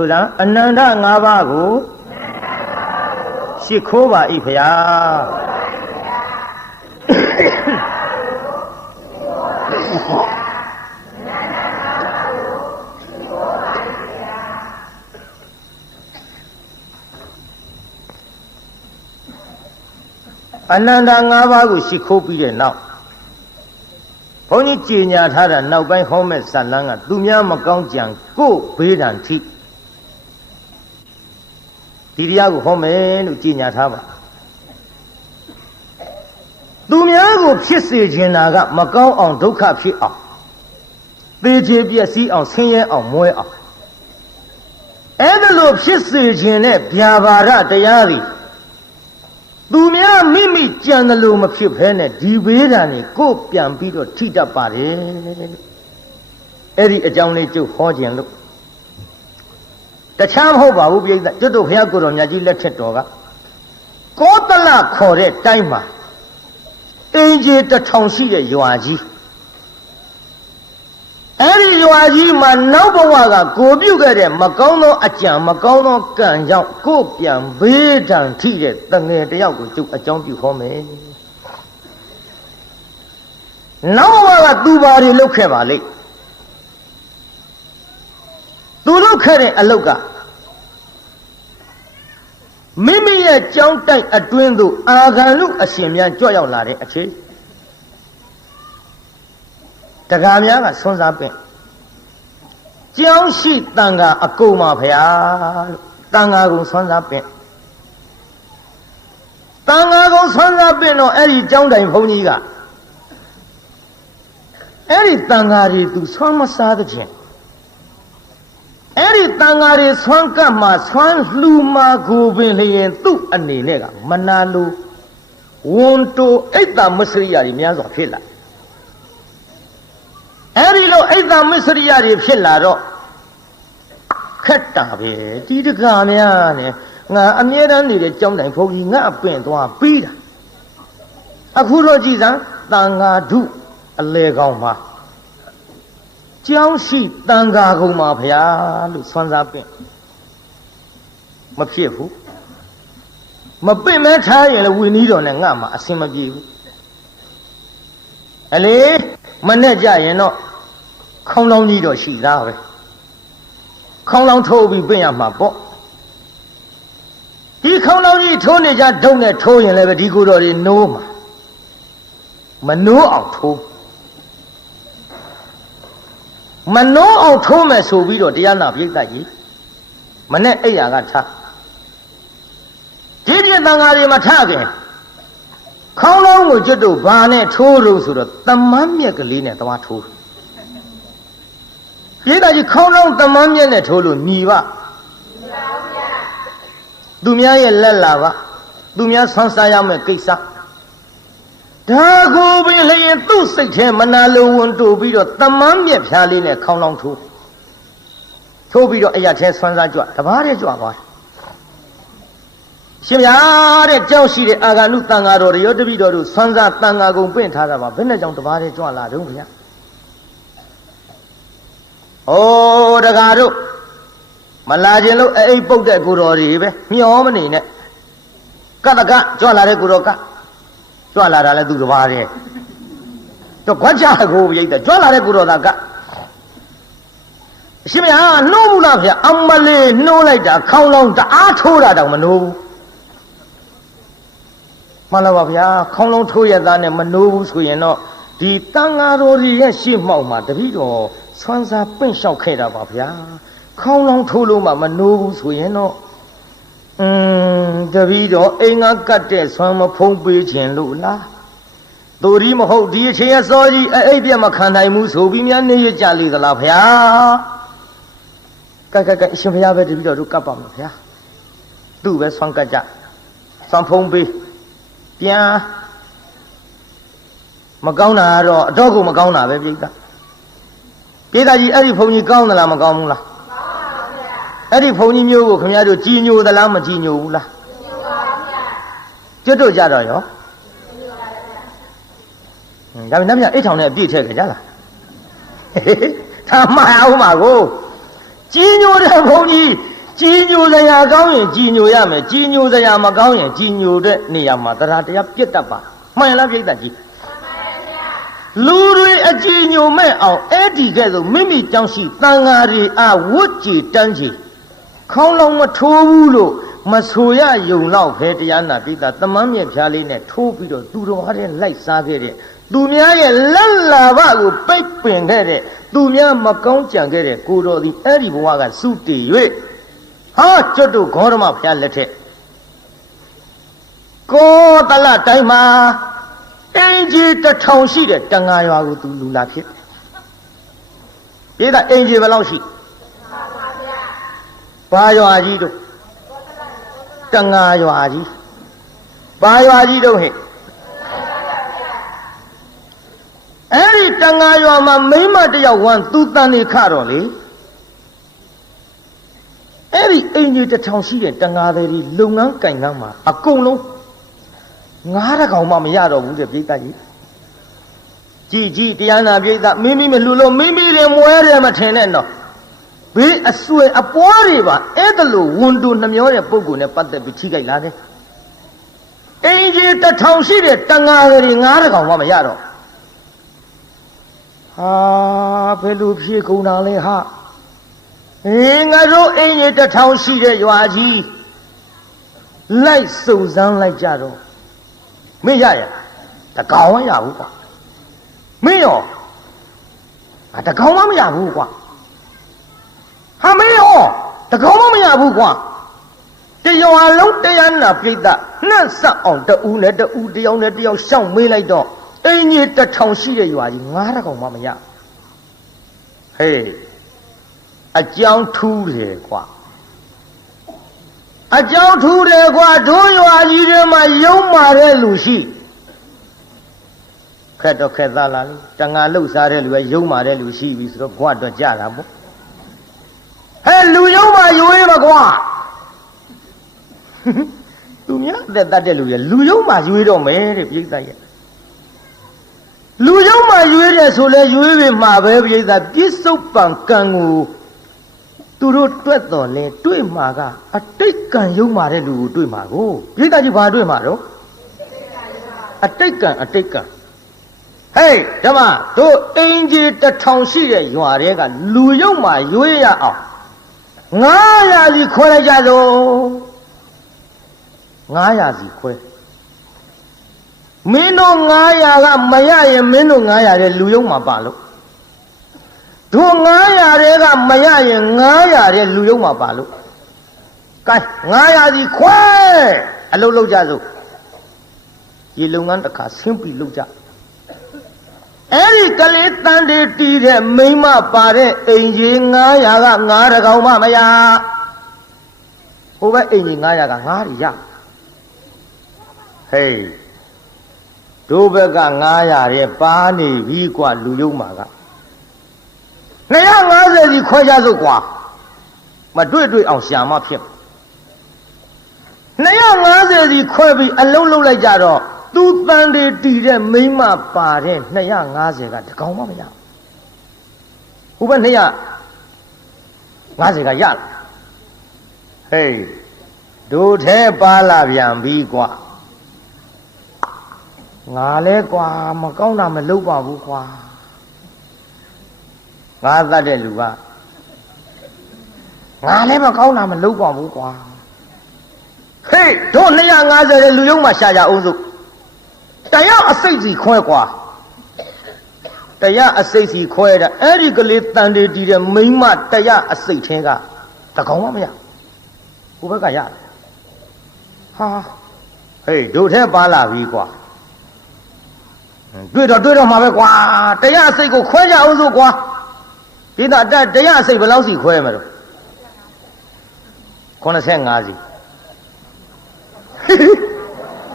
ဆိုကြအနန္တ၅ပါးကိုရှိခိုးပါ၏ဖျားအနန္တ၅ပါးကိုရှိခိုးပြီးတဲ့နောက်ဘုန်းကြီးကြေညာထားတာနောက်ပိုင်းဟောမဲ့ဇာလန်းကသူများမကောင်းကြံကိုယ်ဘေးဒဏ်ထိဒီတရားကိုဟောမယ်လို့ကြေညာထားပါသူများကိုဖြစ်စေခြင်းတာကမကောင်းအောင်ဒုက္ခဖြစ်အောင်သေချေပျက်စီးအောင်ဆင်းရဲအောင်မွဲအောင်အဲ့ဒါလို့ဖြစ်စေခြင်းနဲ့ဗျာပါဒတရားတွေသူများမိမိကြံတယ်လို့မဖြစ်ဘဲနဲ့ဒီဘေးဒဏ်ကိုပြန်ပြီးတော့ထိတတ်ပါတယ်အဲ့ဒီအကြောင်းလေးကျုပ်ဟောခြင်းလို့တခြားမဟုတ်ပါဘူးပြိဿကျွတ်တို့ဘုရားကိုယ်တော်မြတ်ကြီးလက်ထက်တော်ကကောသလခေါ်တဲ့တိုင်းမှာအင်ဂျီ1000ရှိတဲ့ရွာကြီးအဲ့ဒီရွာကြီးမှာနောက်ဘဝကကိုပြုတ်ခဲ့တဲ့မကောင်းသောအကြံမကောင်းသောကံကြောင့်ကိုပြန်ဘေးဒဏ်ထိတဲ့တငယ်တယောက်ကိုကျုပ်အကြောင်းပြုဟောမယ်နောက်ဘဝကသူဘာတွေလုပ်ခဲ့ပါလိမ့်သူလုပ်ခဲ့တဲ့အလုပ်ကမိမိရဲ့ကြောင်းတိုက်အတွင်းသို့အာဂန္တုအရှင်များကြွရောက်လာတဲ့အချိန်တက္ကများကဆွမ်းစားပင့်ကြောင်းရှိတန်ခါအကုန်ပါဗျာလို့တန်ခါကုံဆွမ်းစားပင့်တန်ခါကုံဆွမ်းစားပင့်တော့အဲ့ဒီကြောင်းတိုင်ဘုန်းကြီးကအဲ့ဒီတန်ခါတွေသူဆွမ်းမစားတဲ့ချင်းအဲ့ဒီတန်ဃာတွေဆွမ်းကပ်မှာဆွမ်းလှူမှာကိုပင်လျင်သူ့အနေနဲ့ကမနာလိုဝန်တိုအိတ်တာမစ္စရိယတွေများစွာဖြစ်လာအဲ့ဒီလိုအိတ်တာမစ္စရိယတွေဖြစ်လာတော့ခက်တာပဲဒီတကားများနဲ့ငါအမြဲတမ်းနေတဲ့ကြောင်းတိုင်ဘုန်းကြီးငါအပင့်သွားပြီးတာအခုတော့ကြည်စမ်းတန်ဃာဓုအလေကောင်းမှာကြောင်းရှိတန်ခါကုန်ပါဗျာလို့ဆွမ်းစားပင့်မဖြစ်ဘူးမပင့်မဲထားရင်လည်းဝီနီးတော်နဲ့ငါမှအဆင်မပြေဘူးအလေမနဲ့ကြရင်တော့ခေါင်းလောင်းကြီးတော့ရှိသားပဲခေါင်းလောင်းထိုးပြီးပင့်ရမှာပေါ့ဒီခေါင်းလောင်းကြီးထိုးနေကြဒုံနဲ့ထိုးရင်လည်းပဲဒီကိုယ်တော်တွေနိုးမှာမနိုးအောင်ထိုးမနှောအောင်ထိုးမယ်ဆိုပြီးတော့တရားနာပြိဿကြီးမနဲ့အိယာကထားဒီပြည့်တန်ဃာတွေမထခင်ခေါင်းလုံးကိုကျွတ်တို့ဘာနဲ့ထိုးလို့ဆိုတော့တမန်းမြက်ကလေးနဲ့သွားထိုးပြိဿကြီးခေါင်းလုံးတမန်းမြက်နဲ့ထိုးလို့ညီပါသူများရဲ့လက်လာပါသူများဆွမ်းစားရမယ့်ကိစ္စဒါကိုပင်လျင်သူ့စိတ်ထဲမနာလိုဝန်တိုးပြီးတော့တမန်းမြက်ဖြားလေးနဲ့ခေါင်းလောင်းထိုးပြီးတော့အရာထဲဆွမ်းစားကြွတဘာတဲ့ကြွသွားရှင်ဗျာတဲ့ကြောက်ရှိတဲ့အာဂန္တုတန်ဃာတော်တွေရောတပိတော်တို့ဆွမ်းစားတန်ဃာကုံပင့်ထားတာပါဘယ်နဲ့ကြောင့်တဘာတဲ့ကြွလာတုံးဗျာဩတကားတို့မလာခြင်းလို့အိပ်ပုတ်တဲ့ကိုတော်တွေပဲမျောမနေနဲ့ကတကကြွလာတဲ့ကိုတော်ကကြွလာတာလဲသူတပါးတဲ့တော့ခွက်ချကိုပြိတ္တကြွလာတဲ့ကုတော်သားကအရှင်မဟာနှိုးဘူးလားဗျအမလေးနှိုးလိုက်တာခေါင်းလောင်းတအားထိုးတာတောင်မနှိုးဘူးမှန်လားပါဗျာခေါင်းလောင်းထိုးရသားနဲ့မနှိုးဘူးဆိုရင်တော့ဒီတန်ဃာတော်ကြီးရဲ့ရှေ့မှောက်မှာတပည့်တော်ဆွမ်းစားပင့်လျှောက်ခဲ့တာပါဗျာခေါင်းလောင်းထိုးလို့မှမနှိုးဘူးဆိုရင်တော့တပည့်တော်အိမ်ငါကတ်တဲ့ဆွမ်းမဖုံးပေးခြင်းလို့လားသူဒီမဟုတ်ဒီအချိန်အစောကြီးအိပ်ပြတ်မခံနိုင်ဘူးဆိုပြီးများနေရကြလေသလားဗျာကဲအရှင်ဘုရားပဲတပည့်တော်တို့ကတ်ပါမယ်ဗျာသူ့ပဲဆွမ်းကတ်ကြဆွမ်းဖုံးပေးပြန်မကောင်းတာကတော့အတော့ကိုမကောင်းတာပဲပြိဿကြီးအဲ့ဒီဘုံကြီးကောင်းသလားမကောင်းဘူးလားအဲ့ဒီဘုံကြီးမျိုးကိုခင်ဗျားတို့ကြည်ညိုသလားမကြည်ညိုဘူးလားကြည်ညိုပါဗျာကျွတ်တို့ကြတော့ရောဒါပေမဲ့နတ်မြတ်အိတ်ထောင်နဲ့အပြည့်ထည့်ကြကြလားဒါမှအောင်ပါကိုကြည်ညိုတဲ့ဘုံကြီး ကြည်ညိုစရာကောင်းရင်ကြည်ညိုရမယ်ကြည်ညိုစရာမကောင်းရင်ကြည်ညိုတဲ့နေရာမှာတရားတရားပြတ်တတ်ပါမှန်လားပြိတ္တကြီးလူတွေအကြည်ညိုမဲ့အောင်အဲ့ဒီကဲ့သို့မိမိကြောင့်ရှိတန်ဃာတွေအားဝတ်ကြည်တန်းကြည်ခေါင်းလုံးမထိုးဘူးလို့မဆိုရယုံတော့ဖဲတရားနာပြိတ္တသမမ်းမြက်ဖြားလေးနဲ့ထိုးပြီးတော့သူတော်ဟာတဲ့လိုက်စားခဲ့တဲ့သူများရဲ့လက်လာဘကိုပိတ်ပင်ခဲ့တဲ့သူများမကောင်းကြံခဲ့တဲ့ကိုတော်သည်အဲ့ဒီဘဝကစုတည်၍ဟာကျွတ်တို့ဂေါရမဘုရားလက်ထက်ကိုတလတိုင်းမှာအင်ကြီး1000ရှိတဲ့တန်ဃာရွာကိုသူလူလာဖြစ်ပြိတ္တအင်ကြီးဘယ်လောက်ရှိဘာရွာကြီးတို့တန်ဃာရွာကြီးဘာရွာကြီးတို့ဟဲ့အဲ့ဒီတန်ဃာရွာမှာမိန်းမတယောက်ဝမ်းသူတန်နေခတော့လေအဲ့ဒီအင်ကြီး1000ရှိတဲ့တန်ဃာတွေလုပ်ငန်းကင်ငန်းမှာအကုန်လုံး9ကောင်မှမရတော့ဘူးတဲ့ပြိတ္တကြီးကြည်တရားနာပြိတ္တမိမိမလှူလို့မိမိတွေမွဲတယ်မထင်နဲ့တော့ဘေးအဆွေအပွားတွေပါအဲ့ဒါလို့ဝန်တူနှမျောတဲ့ပုဂ္ဂိုလ်နဲ့ပတ်သက်ပြီးထိခိုက်လာတယ်အင်ကြီး1000ရှိတဲ့တန်ဃာတွေ9ကောင်မှမရတော့ဟာဘယ်လိုဖြေကုန်တာလဲဟာငါတို့အင်ကြီး1000ရှိတဲ့ရွာကြီးလိုက်စုံစမ်းလိုက်ကြတော့မင်းရရတကောင်မရဘူးကွာမင်းရောတကောင်မရဘူးကွာဟာမင်းရောတကောင်မရဘူးကွာတရွာလုံးတရားနာပြိတ္တနှက်ဆက်အောင်တူနဲ့တူတယောက်နဲ့တယောက်ရှောက်မေးလိုက်တော့အင်းကြီး1000ရှိတဲ့ရွာကြီး9ကောင်မရဟေးအကြောင်းထူးတယ်ကွာအကြောင်းထူးတယ်ကွာတို့ရွာကြီးထဲမှာယုံမာတဲ့လူရှိခက်တော့ခက်သားလားလေတန်ငါလှုပ်ရှားတဲ့လူကယုံမာတဲ့လူရှိပြီဆိုတော့ဘွားတော့ကြတာပေါ့ဟဲ့လူယုံမာရွေးမကွာသူများအသက်တတ်တဲ့လူတွေလူယုံမာရွေးတော့မယ်တဲ့ပြိဿရဲ့လူယုံမာရွေးတယ်ဆိုလဲရွေးပြီမှာပဲပြိဿပြစ္ဆုတ်ပံကံကိုသူတို့တွက်တော်လဲတွေ့မှာကအတိတ်ကံယုံမာတဲ့လူကိုတွေ့မှာကိုပြိဿကြီးဘာတွေ့မှာတော့အတိတ်ကံဟေးဓမ္မတို့အင်ကြီး1000ရှိတဲ့ရွာတွေကလူယုံမာရွေးရအောင်900စီခွဲလိုက်ကြလို့900စီခွဲမင်းတို့900ကမရရင်မင်းတို့900တဲ့လူယုံမာပါလို့တို့900တဲ့ကမရရင်900တဲ့လူယုံမာပါလို့ကဲ900စီခွဲအလုပ်လုပ်ကြစို့ဒီလုပ်ငန်းတစ်ခါဆင်းပြီးလုပ်ကြအဲ့ဒီကလေးတန်တေတီးတဲ့မိန်းမပါတဲ့အိမ်ကြီး900က9ကောင်မှမရဟိုဘက်အိမ်ကြီး900က9တွေရဟေးတို့ဘက်က900တဲ့ပါနေပြီกว่าလူယုံမှာက250စီခွဲကြစို့กว่าမတွေ့အောင်ရှာမဖြစ်250စီခွဲပြီးအလုံးလုံးလိုက်ကြတော့သူတန်တေတီတဲ့မိန်းမပါတဲ့250ကတကောင်မှမရဟိုဘက်250ကရဟေးတို့ထဲပါလာပြန်ပြီကွာငါလဲကွာမကောင်းတာမလုပ်ပါဘူးကွာငါသတ်တဲ့လူကငါလဲမကောင်းတာမလုပ်ပါဘူးကွာဟေးတို့250တဲ့လူယုံမှာရှာကြအောင်စို့တရားအစိတ်စီခွဲကွာတရားအစိတ်စီခွဲတာအဲ့ဒီကလေးတန်တေတီတဲ့မိန်းမတရားအစိတ်ထဲကတကောင်မှမရကိုဘက်ကရတယ်ဟာဟေးတို့ထဲပါလာပြီကွာတွေ့တော့မှာပဲကွာတရားအစိတ်ကိုခွဲကြအောင်စို့ကွာဒီတော့တရားအစိတ်ဘယ်လောက်စီခွဲမှာတော့85စီ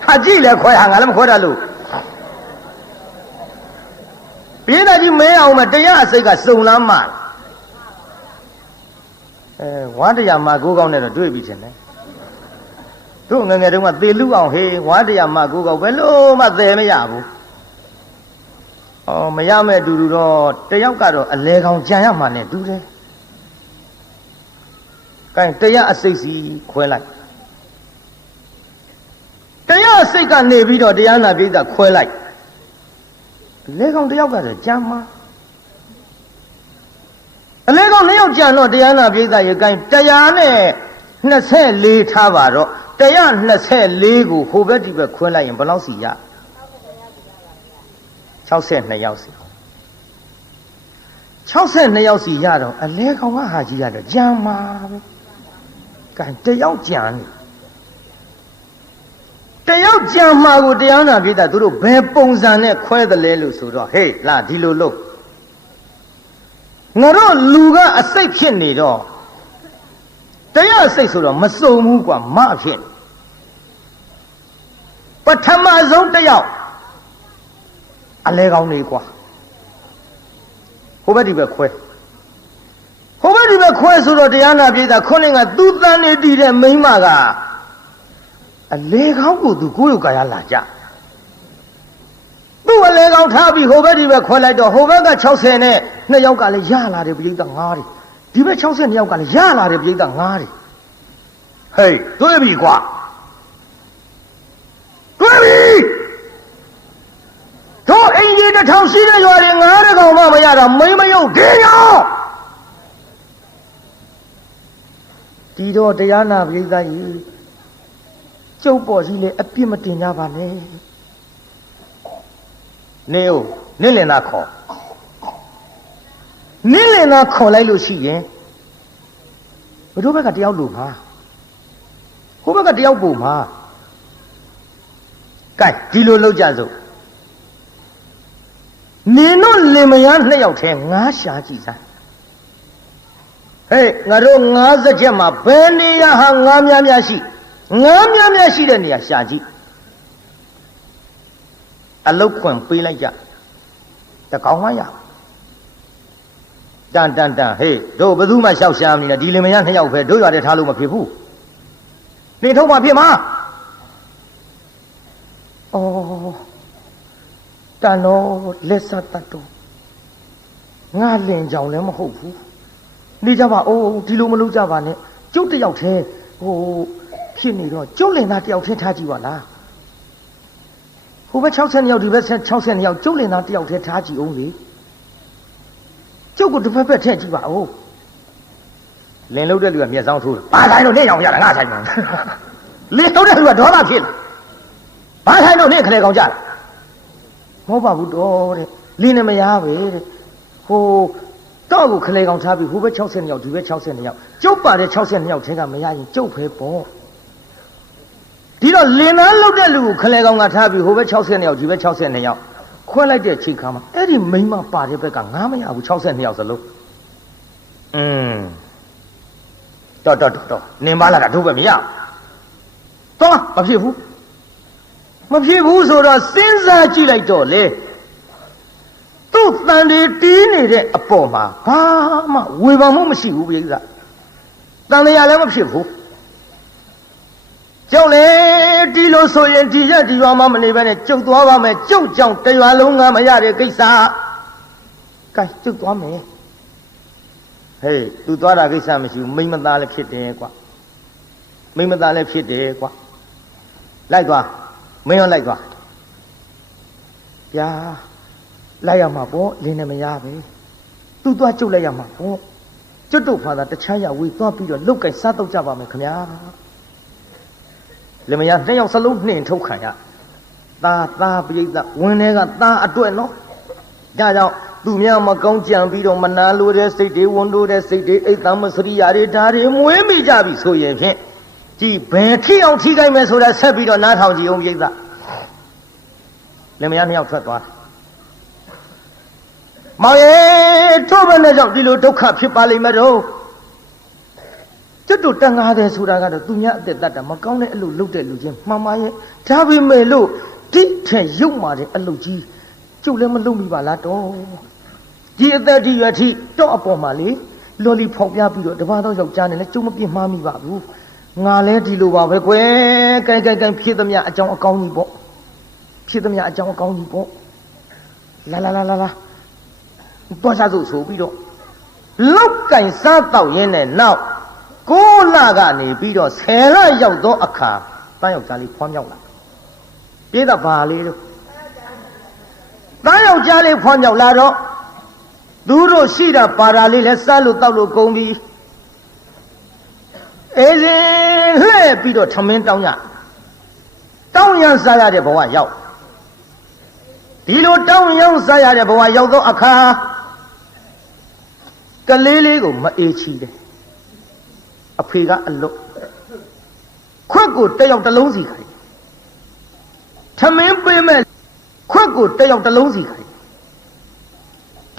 ဟာကြည့်လဲခွဲဟာငါလည်းမခွဲတတ်လို့ပြည်သားကြီးမဲအောင်မတရားအစိတ်ကစုံလမ်းမှာဝါတရားမှာ9ကောင်းနဲ့တော့တွေ့ပြီချင်းတယ်တို့ငငယ်တုန်းကသေလူအောင်ဟေးဝါတရားမှာ9ကောင်းဘယ်လို့မှသေမရဘူးမရမဲ့တူတူတော့တယောက်ကတော့အလဲကောင်ကြံရမှာနဲ့တူတယ် ကဲတရားအစိတ်စီခွဲလိုက်တရားအစိတ်ကနေပြီးတော့တရားနာပိဋကခွဲလိုက်လေကောင်တယောက်ကတော့ကြမ်းမှာအလေကောင်နှစ်ယောက်ကြံတော့တရားနာပိဋကရေကဲတရားနဲ့24ထားပါတော့124ကိုဟိုဘက်ဒီဘက်ခွဲလိုက်ရင်ဘယ်လောက်စီရ62ယောက်စီ62ယောက်စီရတော့အလဲကောင်ကဟာကြီးရတော့ကြံမှာပဲကဲတယောက်ကြံနေတယောက်ကြံမှာကိုတရားနာပြတာသူတို့ဘယ်ပုံစံနဲ့ခွဲတယ်လဲလို့ဆိုတော့ဟေးလာဒီလိုလို့ငါတို့လူကအစိတ်ဖြစ်နေတော့တရားအစိတ်ဆိုတော့မစုံဘူးကွာမဖြစ်ပထမဆုံးတယောက်အလဲကောင်းနေကွာဟိုဘက်ဒီဘက်ခွဲဟိုဘက်ဒီဘက်ခွဲဆိုတော့တရားနာပြတာခုနှစ်ကသူတန်နေတည်တဲ့မိန်းမကအလဲကောင်းကိုသူကိုယ်ရုပ်ကာယလာကြသူ့အလဲကောင်းထားပြီးဟိုဘက်ဒီဘက်ခွဲလိုက်တော့ဟိုဘက်က60နဲ့2ယောက်ကလည်းရလာတယ်ပြိဿ9တွေဒီဘက်62ယောက်ကလည်းရလာတယ်ပြိဿ9တွေဟေးတွေ့ပြီကွာတွေ့ပြီတို့အင်ကြီးတစ်ထောင်ရှိတဲ့ရွာတွေ9ကောင်မှမရတော့မိမယုတ်ဒင်းရောဒီတော့တရားနာပြိဿကြီးကျုပ်ပေါ်ကြီးလေအပြစ်မတင်ကြပါနဲ့နေဦးနင့်လင်သားခေါ်နင့်လင်သားခေါ်လိုက်လို့ရှိရင်ဘယ်တို့ဘက်ကတယောက်လို့မှာဟိုဘက်ကတယောက်ပုံမှာကဲဒီလိုလောက်ကြစို့နင်တို့လင်မယား2ယောက်ထဲငါးရှာကြည့်စမ်းဟေးငါတို့50ချက်မှာဘယ်နေရာဟာငါးများရှိငါးများရှိတဲ့နေရာရှာကြည့်အလုတ်ခွန်ပေးလိုက်ကြတကောင်မှရတန်ဟေးတို့ဘယ်သူမှရှောက်ရှာမနေနဲ့ဒီလင်မယား2ယောက်ပဲတို့ရွာတဲ့ထားလို့မဖြစ်ဘူးနေထုတ်မှဖြစ်မှာဩတန်တော့လက်ဆက်တတ်တော့ငါလင်ကြောင်လည်းမဟုတ်ဘူးနေကြပါအိုးဒီလိုမလုပ်ကြပါနဲ့ကျုပ်တယောက်ထဲဟိုဖြစ်နေတော့ကျုပ်လင်သားတယောက်ထဲထားကြည့်ပါလားဟိုဘက်60ယောက်ဒီဘက်60ယောက်ကျုပ်လင်သားတယောက်ထဲထားကြည့်အောင်လေကျုပ်ကိုတစ်ဖက်ဖက်ထည့်ကြည့်ပါဦးလင်လုံးတဲ့လူကမျက်စောင်းထိုးဘာဆိုင်တော့နေအောင်ရတာငါဆိုင်မှာလင်လုံးတဲ့လူကဒေါသဖြစ်လာဘာဆိုင်တော့နေခလေကောင်ကြတာမဟုတ်ပါဘူးတော့တဲ့လင်းနေမရပဲတဲ့ဟိုတော့ကိုခလေကောင်ထားပြီးဟိုဘက်60ယောက်ဒီဘက်60ယောက်ကျုပ်ပါတဲ့60ယောက်ထဲကမရရင်ကျုပ်ပဲပေါ့ဒီတော့လင်းသားလောက်တဲ့လူကိုခလေကောင်ကထားပြီးဟိုဘက်60ယောက်ဒီဘက်60ယောက်ခွဲလိုက်တဲ့ချိန်ခါမှာအဲ့ဒီမိန်းမပါတဲ့ဘက်ကငါမရဘူး62ယောက်စလုံးတော့နင်ပါလာတာတို့ပဲမရတော့မဖြစ်ဘူးဆိုတော့စဉ်းစားကြည့်လိုက်တော့လေသူ့တန်တွေတီးနေတဲ့အပေါ်မှာဘာမှဝေဖန်မှုမရှိဘူးပြိဿတန်တရားလည်းမဖြစ်ဘူးကျုပ်လေဒီလိုဆိုရင်ဒီရက်ဒီရွာမှမနေဘဲနဲ့ကျုပ်သွားပါမယ်ကျုပ်ကြောင့်တရွာလုံးကမရတဲ့ကိစ္စကဲကျုပ်သွားမယ်ဟေးသူသွားတာကိစ္စမရှိဘူးမိမသားလည်းဖြစ်တယ်ကွာလိုက်သွားမင်းရောလိုက်သွားဗျာလိုက်ရမှာပေါ့လင်းနေမရပဲသူသွားကျုပ်လိုက်ရမှာပေါ့ကျွတ်တို့ဖာသာတခြားရဝေးသွားပြီးတော့လုတ်ကင်စားတော့ကြပါမယ်ခင်ဗျာလင်မယား2ယောက်စလုံးနှင်ထုတ်ခံရသားပြိဿဝင်ထဲကသားအတွက်နော်ဒါကြောင့်သူများမကောင်းကြံပြီးတော့မနာလိုတဲ့စိတ်တွေဝန်တိုးတဲ့စိတ်တွေအိတ်သမစရိယာတွေဒါတွေမွေးမိကြပြီဆိုရင်ဖြင့်ကြည်ဘယ်ထိအောင်ထိခိုက်မယ်ဆိုတာဆက်ပြီးတော့နားထောင်ကြည့်အောင်ပြိဿလင်မယား2ယောက်ထွက်သွားမောင်ရဲ့ထို့ဘယ်နဲ့ကြောင့်ဒီလိုဒုက္ခဖြစ်ပါလိမ့်မယ်တော့ကျွတ်တို့တန်ငါတယ်ဆိုတာကတော့သူများအသက်တတ်တာမကောင်းတဲ့အလုပ်လုပ်တဲ့လူချင်းမှန်ပါရဲ့ဒါပေမဲ့လို့ဒီထက်ရုပ်မာတဲ့အလုပ်ကြီးကျုပ်လည်းမလုပ်မိပါလားတော့ဒီအသက်ဒီရွယ်ထိတော့အပေါ်မှာလေလော်လီဖောက်ပြပြီးတော့တပါးတော့ယောက်ျားနဲ့လည်းကျုပ်မပြစ်မှားမိပါဘူးငါလဲဒီလိုပါပဲကွယ်ကိုင်ဖြစ်သမျှအကြောင်းအကောင်းကြီးပေါ့လာတော့စားစို့ဆိုပြီးတော့လောက်ကင်စားတော့ရင်းနဲ့နောက် 9 လကနေပြီးတော့10 လရောက်သောအခါတန်းယောက်ျားလေးဖွားမြောက်လာပြေးတာဘာလေးတို့တန်းယောက်ျားလေးဖွားမြောက်လာတော့သူတို့ရှိတာပါတာလေးလဲစားလို့တောက်လို့ကုန်ပြီအေးစဉ်လှဲ့ပြီးတော့ထမင်းတောင်းရစားရတဲ့ဘဝရောက်ဒီလိုတောင်းရောက်စားရတဲ့ဘဝရောက်သောအခါကလေးလေးကိုမအေးချီတယ်အဖေကအလွတ်ခွက်ကိုတက်ရောက်တစ်လုံးစီခိုင်းထမင်းပေးမဲ့ခွက်ကိုတက်ရောက်တစ်လုံးစီခိုင်း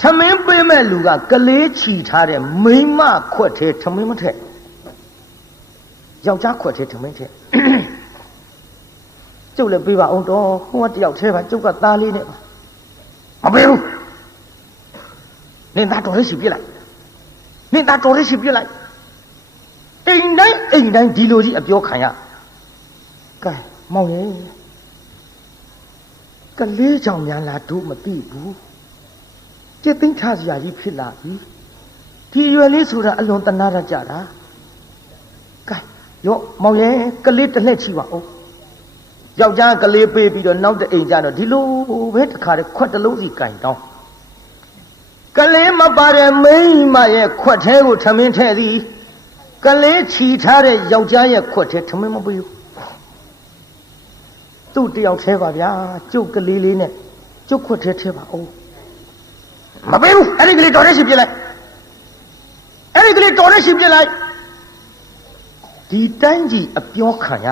ထမင်းပေးမဲ့လူကကလေးချီထားတဲ့မိန်းမခွက်ထဲထမင်းမထက်ယောက်ျားခွက်ထဲထမင်းထက်ကျုပ်လည်းပေးပါအောင်တော့ဟိုကတယောက်ထဲပါကျုပ်ကသားလေးနဲ့ပါမပေးဘူးနင်သားတော်လေးရှိပြစ်လိုက်နင်သားတော်လေးရှိပြစ်လိုက်အိမ်တိုင်းဒီလိုကြီးအပြောခံရကဲမောင်ရဲ့ကလေးချောင်များလားတို့မသိဘူးจิตသိမ်းထားစရာကြီးဖြစ်လာပြီဒီရွယ်လေးဆိုတာအလွန်တနာရကြတာကဲရောမောင်ရဲ့ကလေးတစ်နှစ်ချီပါဦးယောက်ျားကလေးပေးပြီးတော့နောက်တဲ့အိမ်ကျတော့ဒီလိုပဲတခါတည်းခွက်တစ်လုံးစီကင်တောင်းကလေးမပါတဲ့မိန်းမရဲ့ခွက်ထဲကိုထမင်းထည့်သည်ကလေးချီထားတဲ့ယောက်ျားရဲ့ခွက်ထဲထမင်းမပေးဘူးသူ့တယောက်ထဲပါဗျာကျုပ်ကလေးလေးနဲ့ကျုပ်ခွက်ထဲထည့်ပါဦးမပေးဘူးအဲ့ဒီကလေးတော်တဲ့ရှိပြလိုက်အဲ့ဒီကလေးတော်တဲ့ရှိပြလိုက်ဒီတိုင်းကြီးအပြောခံရ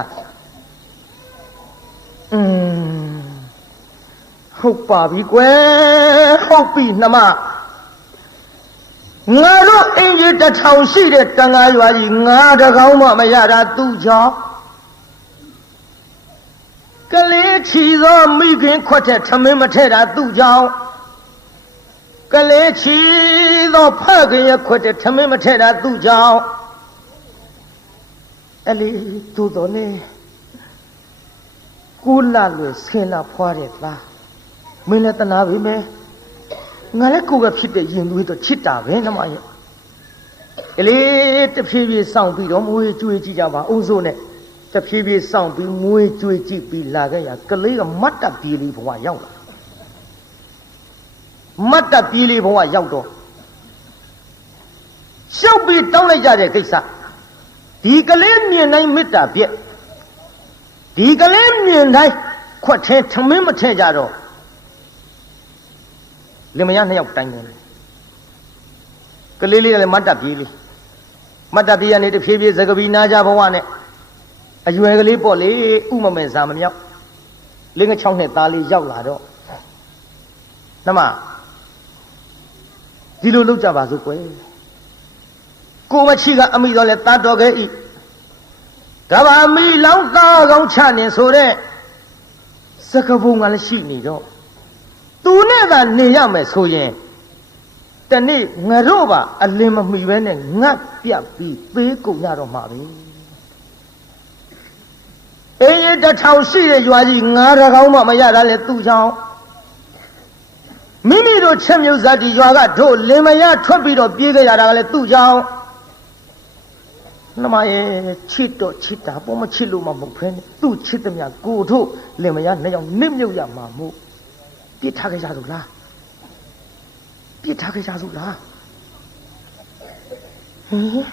ဟုတ်ပါပြီကွယ်ဟုတ်ပြီနှမငါတို့အင်ကြီး1000ရှိတဲ့တန်ဃာရွာကြီးငါတကောင်းမှမရတာသူ့ကြောင့်ကလေးချီသောမိခင်ခွက်တဲ့ထမင်းမထဲတာသူ့ကြောင့်ကလေးချီသောဖခင်ရဲ့ခွက်တဲ့ထမင်းမထဲတာသူ့ကြောင့်အဲ့လေသူ့တော်လေ9 လလွယ်10 လဖွားတဲ့သားမင်းလည်းတနာပြီမယ်ငါလည်းကိုယ်ကဖြစ်တဲ့ရင်သွေးတော့ချစ်တာပဲနှမရဲ့ကလေးတဖြည်းဖြည်းစောင့်ပြီးတော့မွေးကြွေးကြည့်ကြပါအောင်စိုးနဲ့တဖြည်းဖြည်းစောင့်ပြီးမွေးကြွေးကြည့်ပြီးလာခဲ့ရကလေးကမတ်တပ်ပြေးလေးဘဝရောက်လာမတ်တပ်ပြေးလေးဘဝရောက်တော့ရှောက်ပြီးတောင်းလိုက်ကြတဲ့ကိစ္စဒီကလေးမြင်တိုင်းမေတ္တာပြည့်ဒီကလေးမြင်တိုင်းခွက်ထဲထမင်းမထဲကြတော့လင်မယား 2 ယောက်တိုင်းတယ်ကလေးလေးကလည်းမတ်တပ်ပြေးလေးမတ်တပ်ပြေးကနေတဖြည်းဖြည်းသကပီနာကြဘဝနဲ့အရွယ်ကလေးပေါ့လေဥမမဲ့စာမမြောက်လင်းက6 နှစ်သားလေးရောက်လာတော့နှမဒီလိုလုပ်ကြပါစို့ကွယ်ကိုမချီကအမိတော်လဲတာတော်ခဲ့ဤကဘာမီလောင်းသားကောင်းချနေဆိုတဲ့စကပုံကလည်းရှိနေတော့သူနဲ့သာနေရမယ်ဆိုရင်တနေ့ငါတို့ပါအလင်းမမီပဲနဲ့ငတ်ပြတ်ပြီးသေးကုန်ရတော့မှာပဲအေး1000ရှိတဲ့ရွာကြီးငါးတကောင်းမှမရတာလေသူ့ကြောင့်မိမိတို့ချက်မြုပ်ဇာတိရွာကတို့လင်မယားထွက်ပြီးတော့ပြေးခဲ့ရတာကလည်းသူ့ကြောင့်နှမရဲ့ချစ်တော့ချစ်တာပေါ်မချစ်လို့မှမဟုတ်ဖ ೇನೆ သူ့ချစ်သမျှကိုတို့လင်မယား 2 ယောက်နစ်မြုပ်ရမှာမို့ပြစ်ထားခဲ့ကြစို့လားပြစ်ထားခဲ့ကြစို့လားဟင်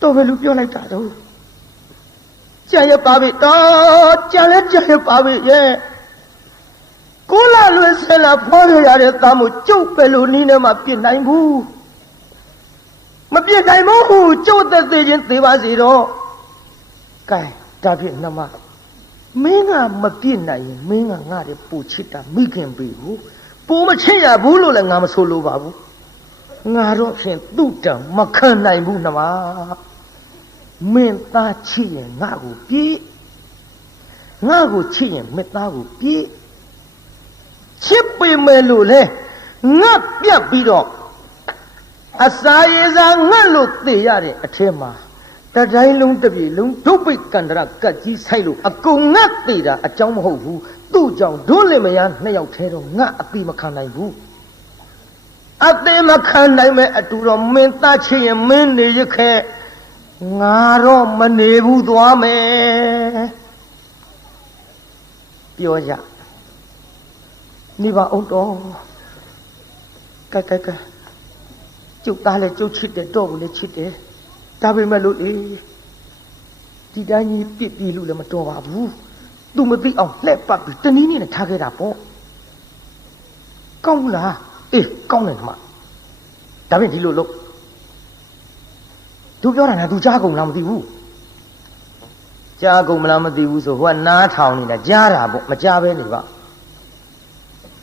တော့ဘယ်လိုပြောလိုက်တာတော့ကြံရပါပြီတော့ကြံလဲကြံရပါပြီရဲ့9 လလွယ်10 လဖွားရရတဲ့သားမို့ကျုပ်ပဲလို့နီးနေမှပြစ်နိုင်ဘူးမပြစ်နိုင်ဘူးကျုပ်သက်သေးချင်းသေးပါစေတော့ကဲဒါဖြင့်နှမမင်းကမပြစ်နိုင်ရင်မင်းကငါ့ရဲ့ပူချစ်တာမိခင်ပြီဘူးပူမချစ်ရဘူးလို့လည်းငါမဆိုလိုပါဘူးငါတော့ဖြင့်သူ့တံမခံနိုင်ဘူးနှမမင်းသားချစ်ရင်ငါ့ကိုပြေးငါ့ကိုချစ်ရင်မင်းသားကိုပြေးချစ်ပေမဲ့လို့လေငါပြတ်ပြီးတော့အစာရေစာငတ်လို့သိရတဲ့အထဲမှာတတိုင်းလုံးတစ်ပြေလုံးဒုပိတ်ကန္တရကတ်ကြီးဆိုင်လို့အကုန်ငတ်သိတာအကြောင်းမဟုတ်ဘူးသူ့ကြောင့်ဒုလင်မယား 2 ယောက်ထဲတော့ငတ်အတိမခံနိုင်ဘူးအတိမခံနိုင်မဲ့အတူတော့မင်းသားချစ်ရင်မင်းနေရခဲ့ ငါတော့မနေဘူးသွားမယ်ပြောကြနေပါအောင်တော့ကဲကျုပ်သားလည်းကျုပ်ချစ်တယ်တော့ကိုလည်းချစ်တယ်ဒါပေမဲ့လို့ဒီတိုင်းကြီးပြစ်ပြီးလို့လည်းမတော်ပါဘူးသူမသိအောင်လှည့်ပတ်ပြီးတနည်းနည်းနဲ့ထားခဲ့တာပေါ့ကောင်းလားအေးကောင်းတယ်ခမဒါဖြင့်ဒီလိုလို့သူပြောတာနဲ့သူကြားကုန်လားမသိဘူးကြားကုန်မလားမသိဘူးဆိုဟိုကနားထောင်နေတာကြားတာပေါ့မကြားပဲနေပါ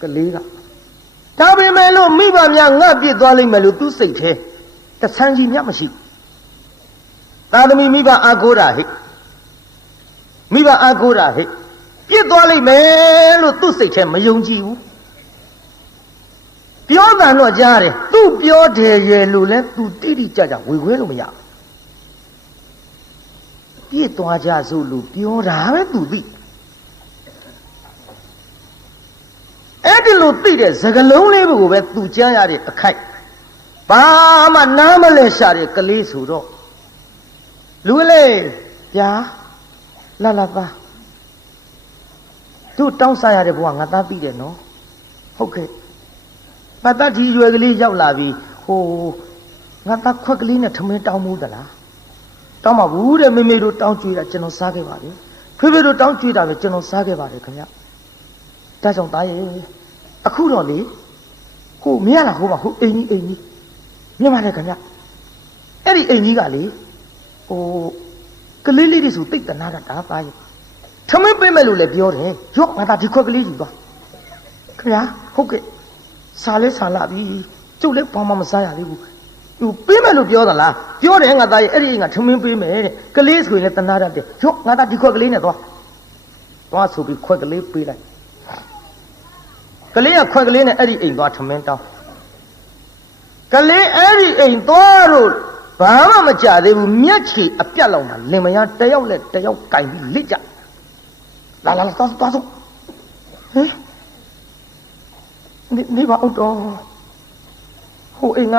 ကလေးကဒါပေမဲ့လို့မိဘများငှက်ပြစ်သွားလိမ့်မယ်လို့သူစိတ်ထဲတဆန်းကြီးမြတ်မရှိသာသမီမိဘအာကိုးတာဟိမိဘအာကိုးတာဟိပြစ်သွားလိမ့်မယ်လို့သူစိတ်ထဲမယုံကြည်ဘူးပြောတယ်တော့ကြားတယ်သူပြောတယ်ရဲ့လို့လဲသူတိတိကျကျဝေခွဲလို့မရပြစ်သွားကြစို့လို့ပြောတာပဲသူသိအဲ့ဒီလိုသိတဲ့စကလုံးလေးကိုပဲသူကြားရတဲ့အခိုက်ဘာမှနားမလဲရှာတဲ့ကလေးဆိုတော့လူလေးဗျာလာပါတို့တောင်းစားရတဲ့ဘဝငါသားသိတယ်နော်ဟုတ်ကဲ့ပတ်သက်ဒီရွယ်ကလေးရောက်လာပြီဟိုငါသားခွက်ကလေးနဲ့ထမင်းတောင်းမှုသလားတောင်းမဘူးတဲ့မေမေတို့တောင်းကြွေးတာကျွန်တော်စားခဲ့ပါပြီဖေဖေတို့တောင်းကြွေးတာပဲကျွန်တော်စားခဲ့ပါတယ်ခင်ဗျဒါကြောင့်သားရဲ့အခုတော့လေဟိုမရလားဟိုပါဟိုအိမ်ကြီးမြင်ပါလေခင်ဗျအဲ့ဒီအိမ်ကြီးကလေဟိုကလေးလေးတွေဆိုတိတ်တနာတာဒါသားရဲ့ထမင်းပေးမယ်လို့လည်းပြောတယ်ရော့ငါသားဒီခွက်ကလေးယူသွားခင်ဗျဟုတ်ကဲ့စားလဲစားလာပြီကျုပ်လည်းဘာမှမစားရသေးဘူးသူပေးမယ်လို့ပြောသလားပြောတယ်ငါသားရဲ့အဲ့ဒီငါထမင်းပေးမယ်တဲ့ကလေးဆိုရင်လည်းတနာတတ်တယ်ရော့ငါသားဒီခွက်ကလေးနဲ့သွားဆိုပြီးခွက်ကလေးပေးလိုက်ကလေးကခွက်ကလေးနဲ့အဲ့ဒီအိမ်သွားထမင်းတောင်းကလေးအဲ့ဒီအိမ်သွားလို့ဘာမှမကြသေးဘူးမျက်ခြေအပြတ်လောက်မှလင်မယားတယောက်နဲ့တယောက်ကင်ပြီးလစ်ကြလာသွားစို့ဟင်နေပါဦးတော့ဟိုအိမ်က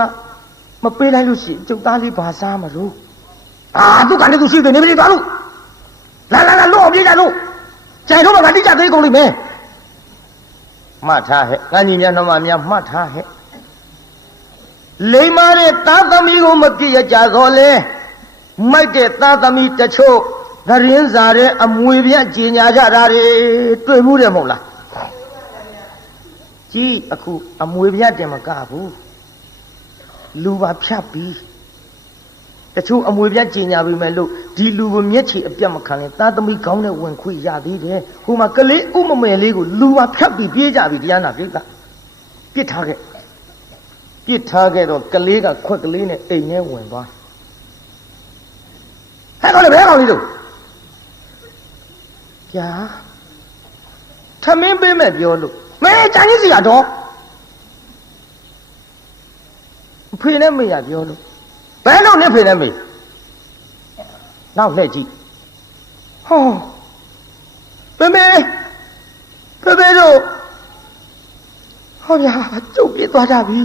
မပေးလိုက်လို့ရှိရင်ကျုပ်သားလေးဘာစားမလို့သူကနေသူရှိတယ်နေပြီသွားလို့လာလို့အောင်ပြေးကြလို့ကြိုင်တော့မှတိကျသေးကုန်လိမ့်မယ်မှတ်ထားဟဲ့ငါညီများနှမများမှတ်ထားဟဲ့လိမ္မာတဲ့သားသမီးကိုမပြည့်ရကြတော့လေမိုက်တဲ့သားသမီးတချို့သတင်းစာတဲ့အမွေပြကြေညာကြတာတွေတွေ့မှုတယ်မဟုတ်လားကြီးအခုအမွေပြတင်မကဘူးလူပါဖြတ်ပြီးတချို့အမွေပြကြေညာပြီမဲ့လို့ဒီလူကိုမျက်ခြေအပြတ်မခံရင်သားသမီးကောင်းတဲ့ဝင်ခွေရသေးတယ်ဟိုမှာကလေးဥမမယ်လေးကိုလူပါဖြတ်ပြီးပြေးကြပြီတရားနာပြိတ္တာပြစ်ထားခဲ့တော့ကလေးကခွက်ကလေးနဲ့အိမ်ထဲဝင်သွားဟဲ့ကောင်လေးဘယ်ကောင်လေးတို့ကြာထမင်းပေးမဲ့ပြောလို့မဲချန်ကြီးစီကတော့ဖေနဲ့မေရပြောလို့ဘယ်လိုနဲ့ဖေနဲ့မေနောက်လှည့်ကြည့်ဟောဖေတို့ဟောဗျာကျုပ်ပြေးသွားကြပြီ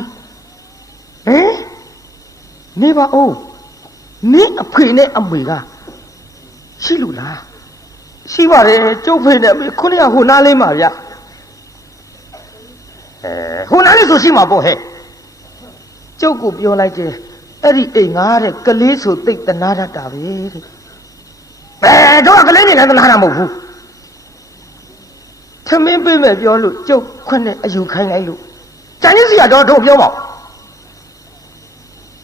ဟင်နေပါဦးနင်းအဖေနဲ့အမေကရှိလို့လားရှိပါတယ်ကျုပ်ဖေနဲ့အမေခုနကဟိုနားလေးမှာဗျဟိုနားလေးဆိုရှိမှာပေါ့ဟဲ့ကျုပ်ကိုပြောလိုက်တယ်အဲ့ဒီအိမ်ငါတဲ့ကလေးဆိုတိတ်တနာတတ်တာပဲတဲ့တော့ကလေးနေလည်းတနာတာမဟုတ်ဘူးထမင်းပေးမယ်ပြောလို့ကျုပ်ခွနဲ့အယူခိုင်းလိုက်လို့ကျန်ကြီးစီကတော့တို့ပြောပါ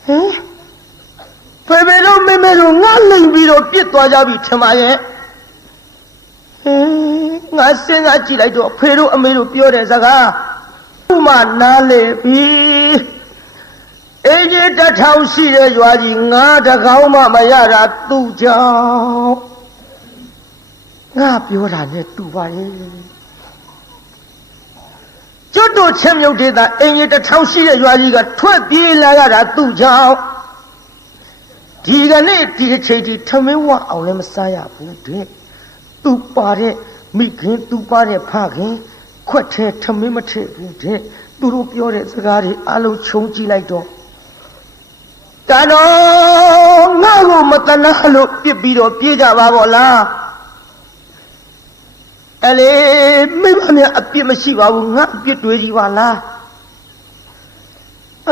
ဟင်ဖေတို့မေတို့ငါလိမ်ပြီးတော့ပြစ်သွားကြပြီထင်ပါရဲ့ငါစဉ်းစားကြည့်လိုက်တော့ဖေတို့အမေတို့ပြောတဲ့စကားဥမနားလေပြီအေးကြီးတစ်ထောင်ရှိတဲ့ရွာကြီးငါတကောင်မှမရတာသူ့ကြောင့်ငါပြောတာနဲ့တူပါရဲ့ကျွတ်တို့ချင်းမြုပ်ဒေသအင်းကြီးတစ်ထောင်ရှိတဲ့ရွာကြီးကထွက်ပြေးလာရတာသူ့ကြောင့်ဒီကနေ့ဒီအချိန်ကြီးထမင်းဝအောင်လည်းမစားရဘူးတဲ့သူပါတဲ့မိခင်သူပါတဲ့ဖခင်ခွက်ထဲထမင်းမထည့်ဘူးတဲ့သူတို့ပြောတဲ့စကားတွေအလုံးခြုံကြည့်လိုက်တော့ကံတော် ငါ့ကိုမတနာလို့ပြစ်ပြီးတော့ပြေးကြပါဗောလားအလေမိဘများအပြစ်မရှိပါဘူးငါအပြစ်တွေးကြီးပါလား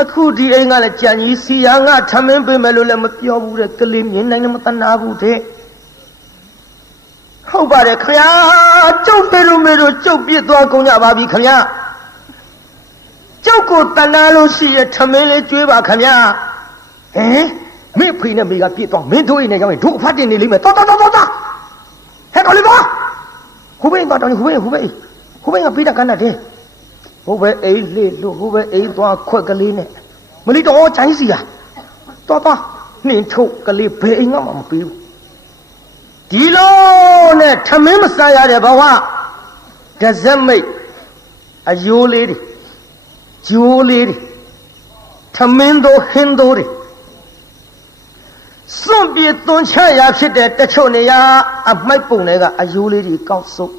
အခုဒီအိမ်ကလည်းကြံကြီးစီယာငါထမင်းပေးမယ်လို့လည်းမပြောဘူးတဲ့ကလေးမြင်နိုင်လည်းမတနာဘူးတဲ့ဟုတ်ပါတယ်ခင်ဗျာကျုပ်ဖေလို့မေတို့ကျုပ်ပြစ်သွားကုန်ကြပါပြီခင်ဗျာကျုပ်ကိုတနာလို့ရှိရထမင်းလေးကျွေးပါခင်ဗျာဟင်မိဖေနဲ့မိကပြစ်သွားမင်းတို့အိမ်နဲ့ကြောင်းရင်တို့အဖတ်တင်နေလိမ့်မယ်တော်ဟဲ့တော်လေးပါဟိုဘိန်းသွားတောင်းဟိုဘိန်းကပြီးတာကန်းတာတဲ့ဟိုဘဲအိမ်လေးလို့ဟိုဘဲအိမ်သွားခွက်ကလေးနဲ့မလီတော်ချိုင်းစီရတော်နှင်းထုတ်ကလေးဘယ်အိမ်ကမှမပြီးဘူးဒီလိုနဲ့ထမင်းမစားရတဲ့ဘဝဒဇက်မိတ်အယိုးလေးတွေဂျိုးလေးတွေထမင်းတို့ဟင်းတို့တွေစွန့်ပြေသွန်ချရာဖြစ်တဲ့တချို့နေရာအမိုက်ပုံတွေကအယိုးလေးတွေကောက်စုပ်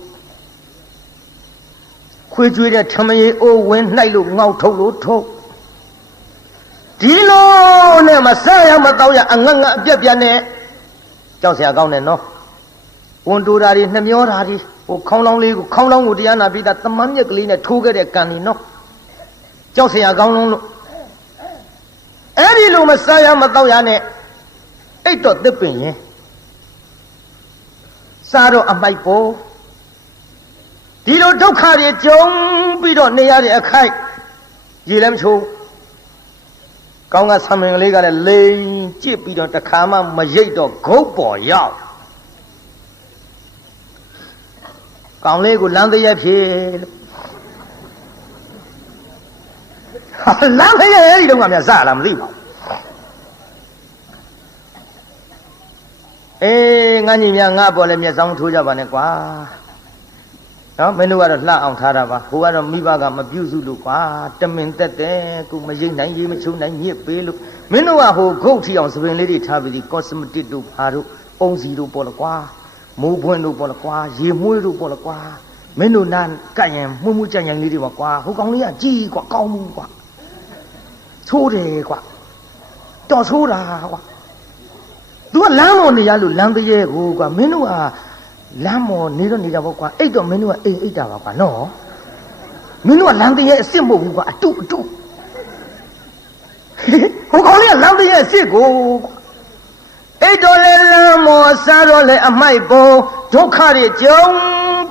ခွေးကျွေးတဲ့ထမရေအိုးဝင်နှိုက်လို့ငေါက်ထုတ်လို့ထုတ်ဒီလိုနဲ့မဆရမတော့ရအငတ်ငတ်အပြက်ပြက်နဲ့ကြောက်စရာကောင်းတယ်နော်ဝန်တိုးတာတွေနှမျောတာတွေဟိုခေါင်းလောင်းလေးကိုခေါင်းလောင်းကိုတရားနာပြီးသားတမန်မြက်ကလေးနဲ့ထိုးခဲ့တဲ့ကံတွေနော်ကြောက်စရာကောင်းလုံးလို့အဲ့ဒီလိုမဆရမတော့ရနဲ့အိတ်တော့တစ်ပင်ရင်စားတော့အမိုက်ပေါ်ဒီလိုဒုက္ခတွေကြုံပြီးတော့နေရတဲ့အခိုက်ရေလည်းမချိုးကောင်းကဆံမင်ကလေးကလည်းလိန်ကြည့်ပြီးတော့တခါမှမရိတ်တော့ဂုတ်ပေါ်ရောက်ကောင်းလေးကိုလမ်းတရက်ဖြစ်လို့လမ်းတရက်အဲ့ဒီတော့ကများစလာမသိပါဘူးအေးငါညီများငါပေါ်လည်းမျက်စောင်းထိုးကြပါနဲ့ကွာနော်မင်းတို့ကတော့လှအောင်ထားတာပါဟိုကတော့မိဘကမပြုစုလို့ကွာတမင်တက်တယ်ကိုမရိတ်နိုင်ရေးမချုံနိုင်ညစ်ပေးလို့မင်းတို့ကဟိုဂုတ်ထီအောင်သပင်လေးတွေထားပြီးဒီကော့စမတစ်တို့ဘာတို့ပုံစီတို့ပေါ်了ကွာမိုးပွင့်တို့ပေါ်了ကွာရေမွှေးတို့ပေါ်了ကွာမင်းတို့နာကတ်ရင်မှုမှုကြံကြံလေးတွေပါကွာဟိုကောင်လေးကကြီးကွာကောင်းမှုကွာသိုးတယ်ကွာတော်ဆိုးတာကွာသူကလမ်းပေါ်နေရလို့လမ်းတရေကိုကွာမင်းတို့ကလမ်းမော်နေတော့နေတာပေါ့ကွာအိတ်တော့မင်းတို့ကအိမ်အိတ်တာပါကွာနော်မင်းတို့ကလမ်းတရေအစ်စ်မဟုတ်ဘူးကွာအတုဟိုကောင်လေးကလမ်းတရေအစ်စ်ကိုအိတ်တော်လေလမ်းမော်စားတော့လေအမိုက်ပေါ်ဒုက္ခတွေကြုံ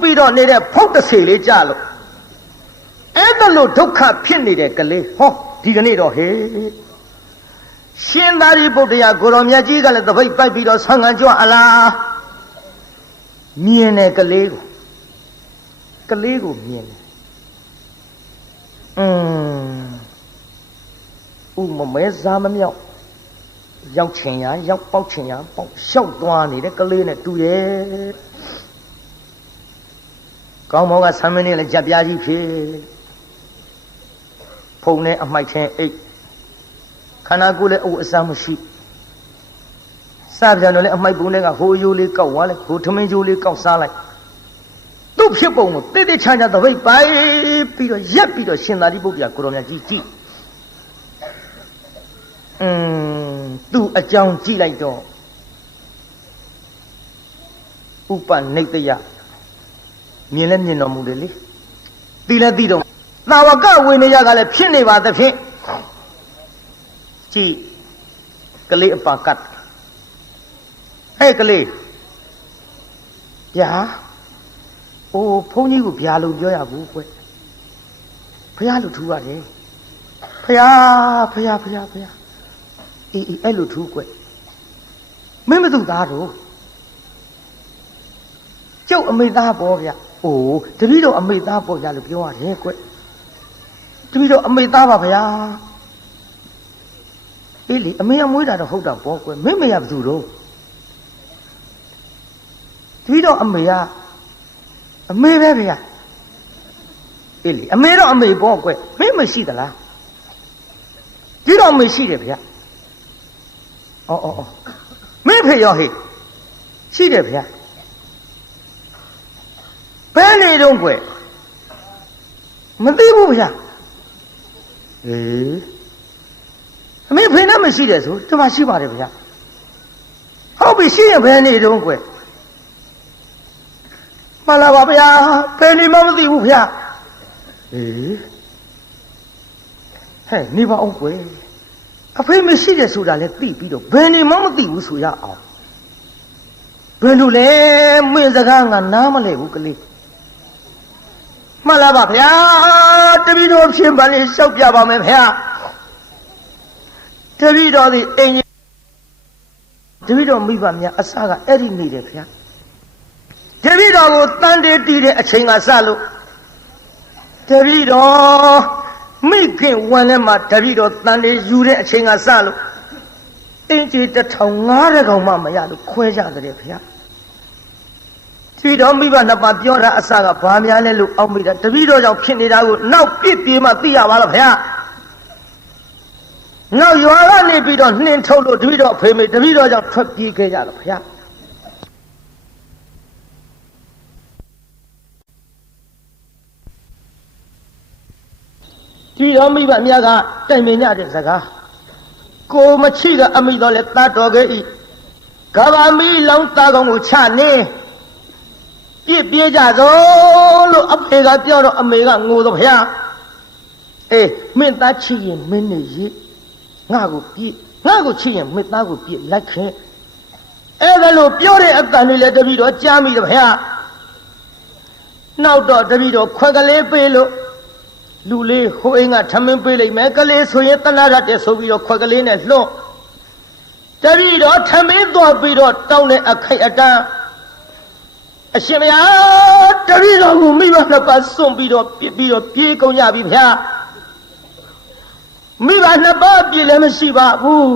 ပြီးတော့နေတဲ့ဖုတ်တဆေလေးကြလို့အဲ့ဒါလို့ဒုက္ခဖြစ်နေတဲ့ကလေးဟောဒီကနေ့တော့ဟေးရှင်သာရိပုတ္တရာကိုရောမြတ်ကြီးကလည်းတပိတ်ပိုက်ပြီးတော့ဆံငံကြွအလားမြင်တယ်ကလေးကိုမြင်တယ်ဥမမဲစားမမြောက်ရောက်ချင်ရရောက်ပေါက်ချင်ရပေါက်လျှောက်သွားနေတဲ့ကလေးနဲ့တူရဲ့ကောင်းမောကဆံမင်းနဲ့လည်းကြက်ပြားကြီးဖြစ်ဖုံနဲ့အမိုက်ချင်းအိတ်ခန္ဓာကိုယ်လည်းအဝတ်အစားမရှိစပြန်တော့လည်းအမိုက်ပုံတွေကဟိုယိုးလေးကောက်သွားလိုက်ဟိုထမင်းကျိုးလေးကောက်စားလိုက်သူ့ဖြစ်ပုံကိုတိတ်တိတ်ချာချာသပိတ်ပိုက်ပြီးတော့ရက်ပြီးတော့ရှင်သာရိပုတ္တရာကိုရောမြတ်ကြီးကြည့်သူ့အကြောင်းကြည့်လိုက်တော့ဥပနိတယမြင်လဲမြင်တော်မူတယ်လေသိလဲသိတော့သာဝကဝိနည်းကလည်းဖြစ်နေပါသဖြင့်ကြည့်ကလေးအပါကတ်ဟဲ့ကလေးဗျာအိုးဘုန်းကြီးကိုဗျာလို့ပြောရဘူးကွဖះလို့ထူရတယ်ဖះအေးအဲ့လိုထူကွမင်းမသူသားတော့ကျုပ်အမေသားပေါ့ဗျအိုးတပည့်တော်အမေသားပေါ့ဗျာလို့ပြောရတယ်ကွတပည့်တော်အမေသားပါဗျာအေးလေအမေကမွေးတာတော့ဟုတ်တာပေါ့ကွမင်းမေကဘယ်သူတော့တပည့်တော်အမေကအမေပဲဗျာအေးလေအမေတော့အမေပေါ့ကွမင်းမရှိသလားတပည့်တော်အမေရှိတယ်ဗျာအော်မင်းဖေရောဟေးရှိတယ်ဗျာဘယ်နေတော့ကွမသိဘူးဗျာအမေဖေနဲ့မရှိတယ်ဆိုဒီမှာရှိပါတယ်ဗျာ ပြီရှိရင်ဘယ်နေတုံးကွယ်မှန်လားပါဗျာဘယ်နေမှမသိဘူးဗျာအေးဟဲ့နေပါအောင်ကွယ်အဖေမရှိတယ်ဆိုတာလည်းသိပြီးတော့ဘယ်နေမှမသိဘူးဆိုရအောင်ဘယ်လိုလဲမင်းစကားငါနားမလဲဘူးကလေးမှန်လားပါဗျာတပည့်တော်ဖြင့်ဗာလေးလျှောက်ပြပါမယ်ဗျာတပည့်တော်ဒီအိမ်တပည့်တော်မိဘများအစကအဲ့ဒီနေတယ်ဗျာတပည့်တော်ကိုတန်တေးတီးတဲ့အချိန်ကစလို့တပည့်တော်မိခင်ဝန်ထဲမှာတပည့်တော်တန်တေးယူတဲ့အချိန်ကစလို့အင်ကြီး1500ကောင်မှမရလို့ခွဲကြတယ်ဗျာတပည့်တော်မိဘနှစ်ပါးပြောတာအစကဘာများလဲလို့အောက်မိတာတပည့်တော်ကြောင့်ဖြစ်နေတာကိုနောက်ပြစ်ပြေးမှသိရပါလားဗျာနောက်ရွာကနေပြီးတော့နှင်းထုတ်လို့တပည့်တော်အဖေမေတပည့်တော်ကြောင့်ထွက်ပြေးခဲ့ကြတော့ဗျာဒီတော်မိဘများကတိုင်ပင်ကြတဲ့စကားကိုမချိကအမိတော်လဲတတ်တော်ခဲ့ဤကဘာမီလောင်းသားကောင်ကိုချနေပြစ်ပြေးကြသောလို့အဖေကပြောတော့အမေကငိုတော့ဗျာအေးမင်းသားချစ်ရင်မင်းနေရေးငါကိုပြစ်ငါကိုချစ်ရင်မင်းသားကိုပြစ်လိုက်ခဲ့အဲ့ဒါလို့ပြောတဲ့အတန်လေးလည်းတပည့်တော်ကြားမိတယ်ဗျာနောက်တော့တပည့်တော်ခွက်ကလေးပေးလို့လူလေးဟိုအိမ်ကထမင်းပေးလိုက်မယ်ကလေးဆိုရင်တနာရတဲ့ဆိုပြီးတော့ခွက်ကလေးနဲ့လွှတ်တပည့်တော်ထမင်းသွားပြီးတော့တောင်းတဲ့အခိုက်အတန့်အရှင်မယားတပည့်တော်ကိုမိဘနှစ်ပါးစွန့်ပြီးတော့ပြစ်ပြီးတော့ပြေးကုန်ကြပြီဗျာမိဘနှစ်ပါးပြစ်လည်းမရှိပါဘူး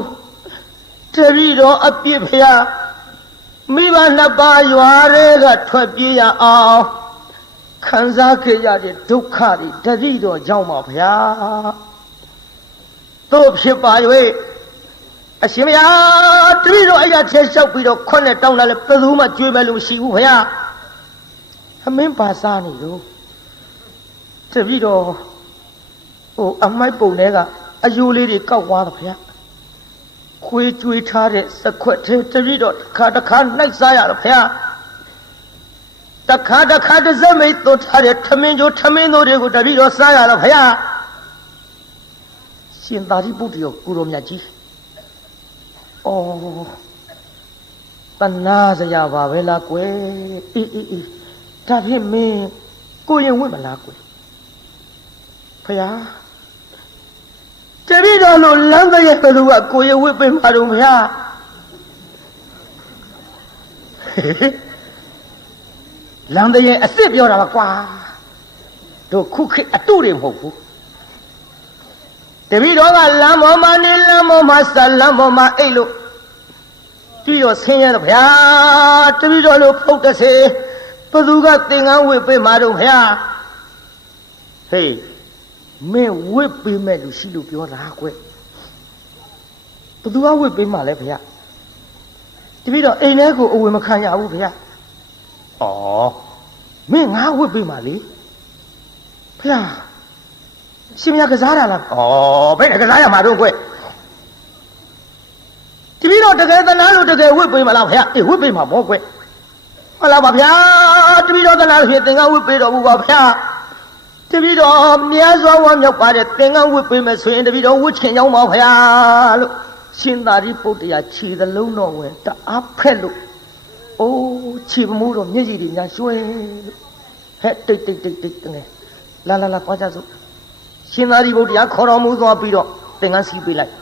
တပည့်တော်အပြစ်ဖျားမိဘနှစ်ပါးရွာတွေကထွက်ပြေးရအောင်ခံစားခဲ့ရတဲ့ဒုက္ခတွေတတိတော်ကြောင့်ပါဗျာတို့ဖြစ်ပါ၍အရှင်မယားတတိတော်အဲ့ရထဲလျှောက်ပြီးတော့ခွန်းနဲ့တောင်းလာလဲဘယ်သူမှကြွေးမဲ့လို့မရှိဘူးဗျာအမင်းပါစားနေလို့တတိတော်ဟိုအမိုက်ပုံတွေကအယိုးလေးတွေကောက်သွားတယ်ဗျာခွေးကြွေးထားတဲ့စခွက်ထဲတတိတော်တစ်ခါနှိုက်စားရတော့ဗျာတခါတစ်စက်မိတ်သွတ်ထားတဲ့ထမင်းကျိုးထမင်းတို့တွေကိုတပည့်တော်စားရတော့ခရရှင်သာရိပုတ္တရာကိုရောမြတ်ကြီးဩတနာစရာပါပဲလားကွယ်အေးဒါဖြင့်မင်းကိုရင်ဝင့်မလားကွယ်ဖယားတပည့်တော်လို့လမ်းတဲ့ရဲ့ဘယ်သူကကိုရင်ဝင့်ပေးမှာတော့ဖယားလမ်းတဲ့အစ်စ်ပြောတာပါကွာတို့ခုခေတ်အတုတွေမဟုတ်ဘူးတပည့်တော်ကလမ်းပေါ်မှာနေလမ်းပေါ်မှာဆက်လမ်းပေါ်မှာအိတ်လို့ပြီးတော့ဆင်းရဲတော့ဗျာတပည့်တော်လို့ဖုတ်တစေဘသူကသင်္ကန်းဝစ်ပေးမှာတော့ဗျာဟေးမင်းဝစ်ပေးမဲ့လူရှိလို့ပြောတာကွဘသူကဝစ်ပေးမှာလဲဗျာတပည့်တော်အိမ်ထဲကိုအဝင်မခံရဘူးဗျာဩမင်းငါဝစ်ပေးမှာလေဖျားရှင်မရကစားတာလားဩဘယ်နဲ့ကစားရမှာတော့ကွတပည့်တော်တကယ်သနာလို့တကယ်ဝစ်ပေးမှာလားဖျားအေးဝစ်ပေးမှာမောကွဟုတ်လားပါဗျာတပည့်တော်သနာလို့ဖြစ်သင်္ကန်းဝစ်ပေးတော်မူပါဖျားတပည့်တော်မြတ်စွာဘုရားမြောက်ပါတဲ့သင်္ကန်းဝစ်ပေးမယ်ဆိုရင်တပည့်တော်ဝစ်ချင်ကြောင်းပါဖျားလို့ရှင်သာရိပုတ္တရာခြေသလုံးတော်ဝင်တအားဖက်လို့အိုးခြေမမိုးတော့မျက်ရည်တွေညာရွှဲလို့ဟဲ့တိတ်တငယ်လာသွားကြစို့ရှင်သာရိပုတ္တရာခေါ်တော်မူသွားပြီးတော့သင်္ကန်းစီးပေးလိုက်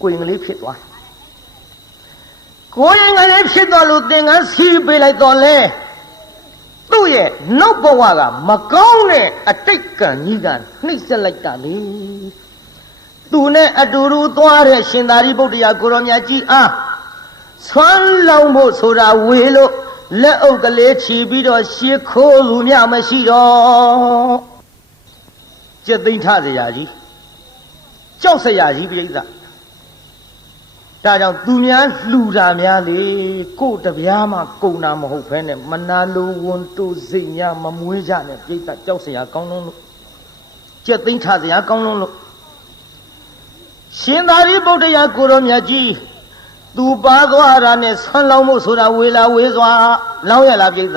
ကိုရင်ကလေးဖြစ်သွားကိုရင်ကလေးဖြစ်သွားလို့သင်္ကန်းစီးပေးလိုက်တော့လေသူ့ရဲ့နောက်ဘဝကမကောင်းတဲ့အတိတ်ကံကြီးကနှိမ့်ဆက်လိုက်တာလေသူနဲ့အတူတူသွားတဲ့ရှင်သာရိပုတ္တရာကိုရောမြတ်ကြီးအားဆွမ်းလောင်းဖို့ဆိုတာဝေလို့လက်အုပ်ကလေးချီပြီးတော့ရှေးခိုးလူမြမရှိတော့ကျက်သိမ့်ထစရာကြီးကြောက်စရာကြီးပြိဿဒါကြောင့်သူများလှူတာများလေကို့တပြားမှကုန်တာမဟုတ်ဘဲနဲ့မနာလိုဝန်တူစိတ်များမမွေးကြနဲ့ပြိဿကြောက်စရာကောင်းလုံးလို့ကျက်သိမ့်ထစရာကောင်းလုံးလို့ရှင်သာရိပုတ္တရာကိုရောမြတ်ကြီး သူပါသွားတာနဲ့ဆွမ်းလောင်းမှုဆိုတာဝေလာဝေးစွာလောင်းရလားပြိဿ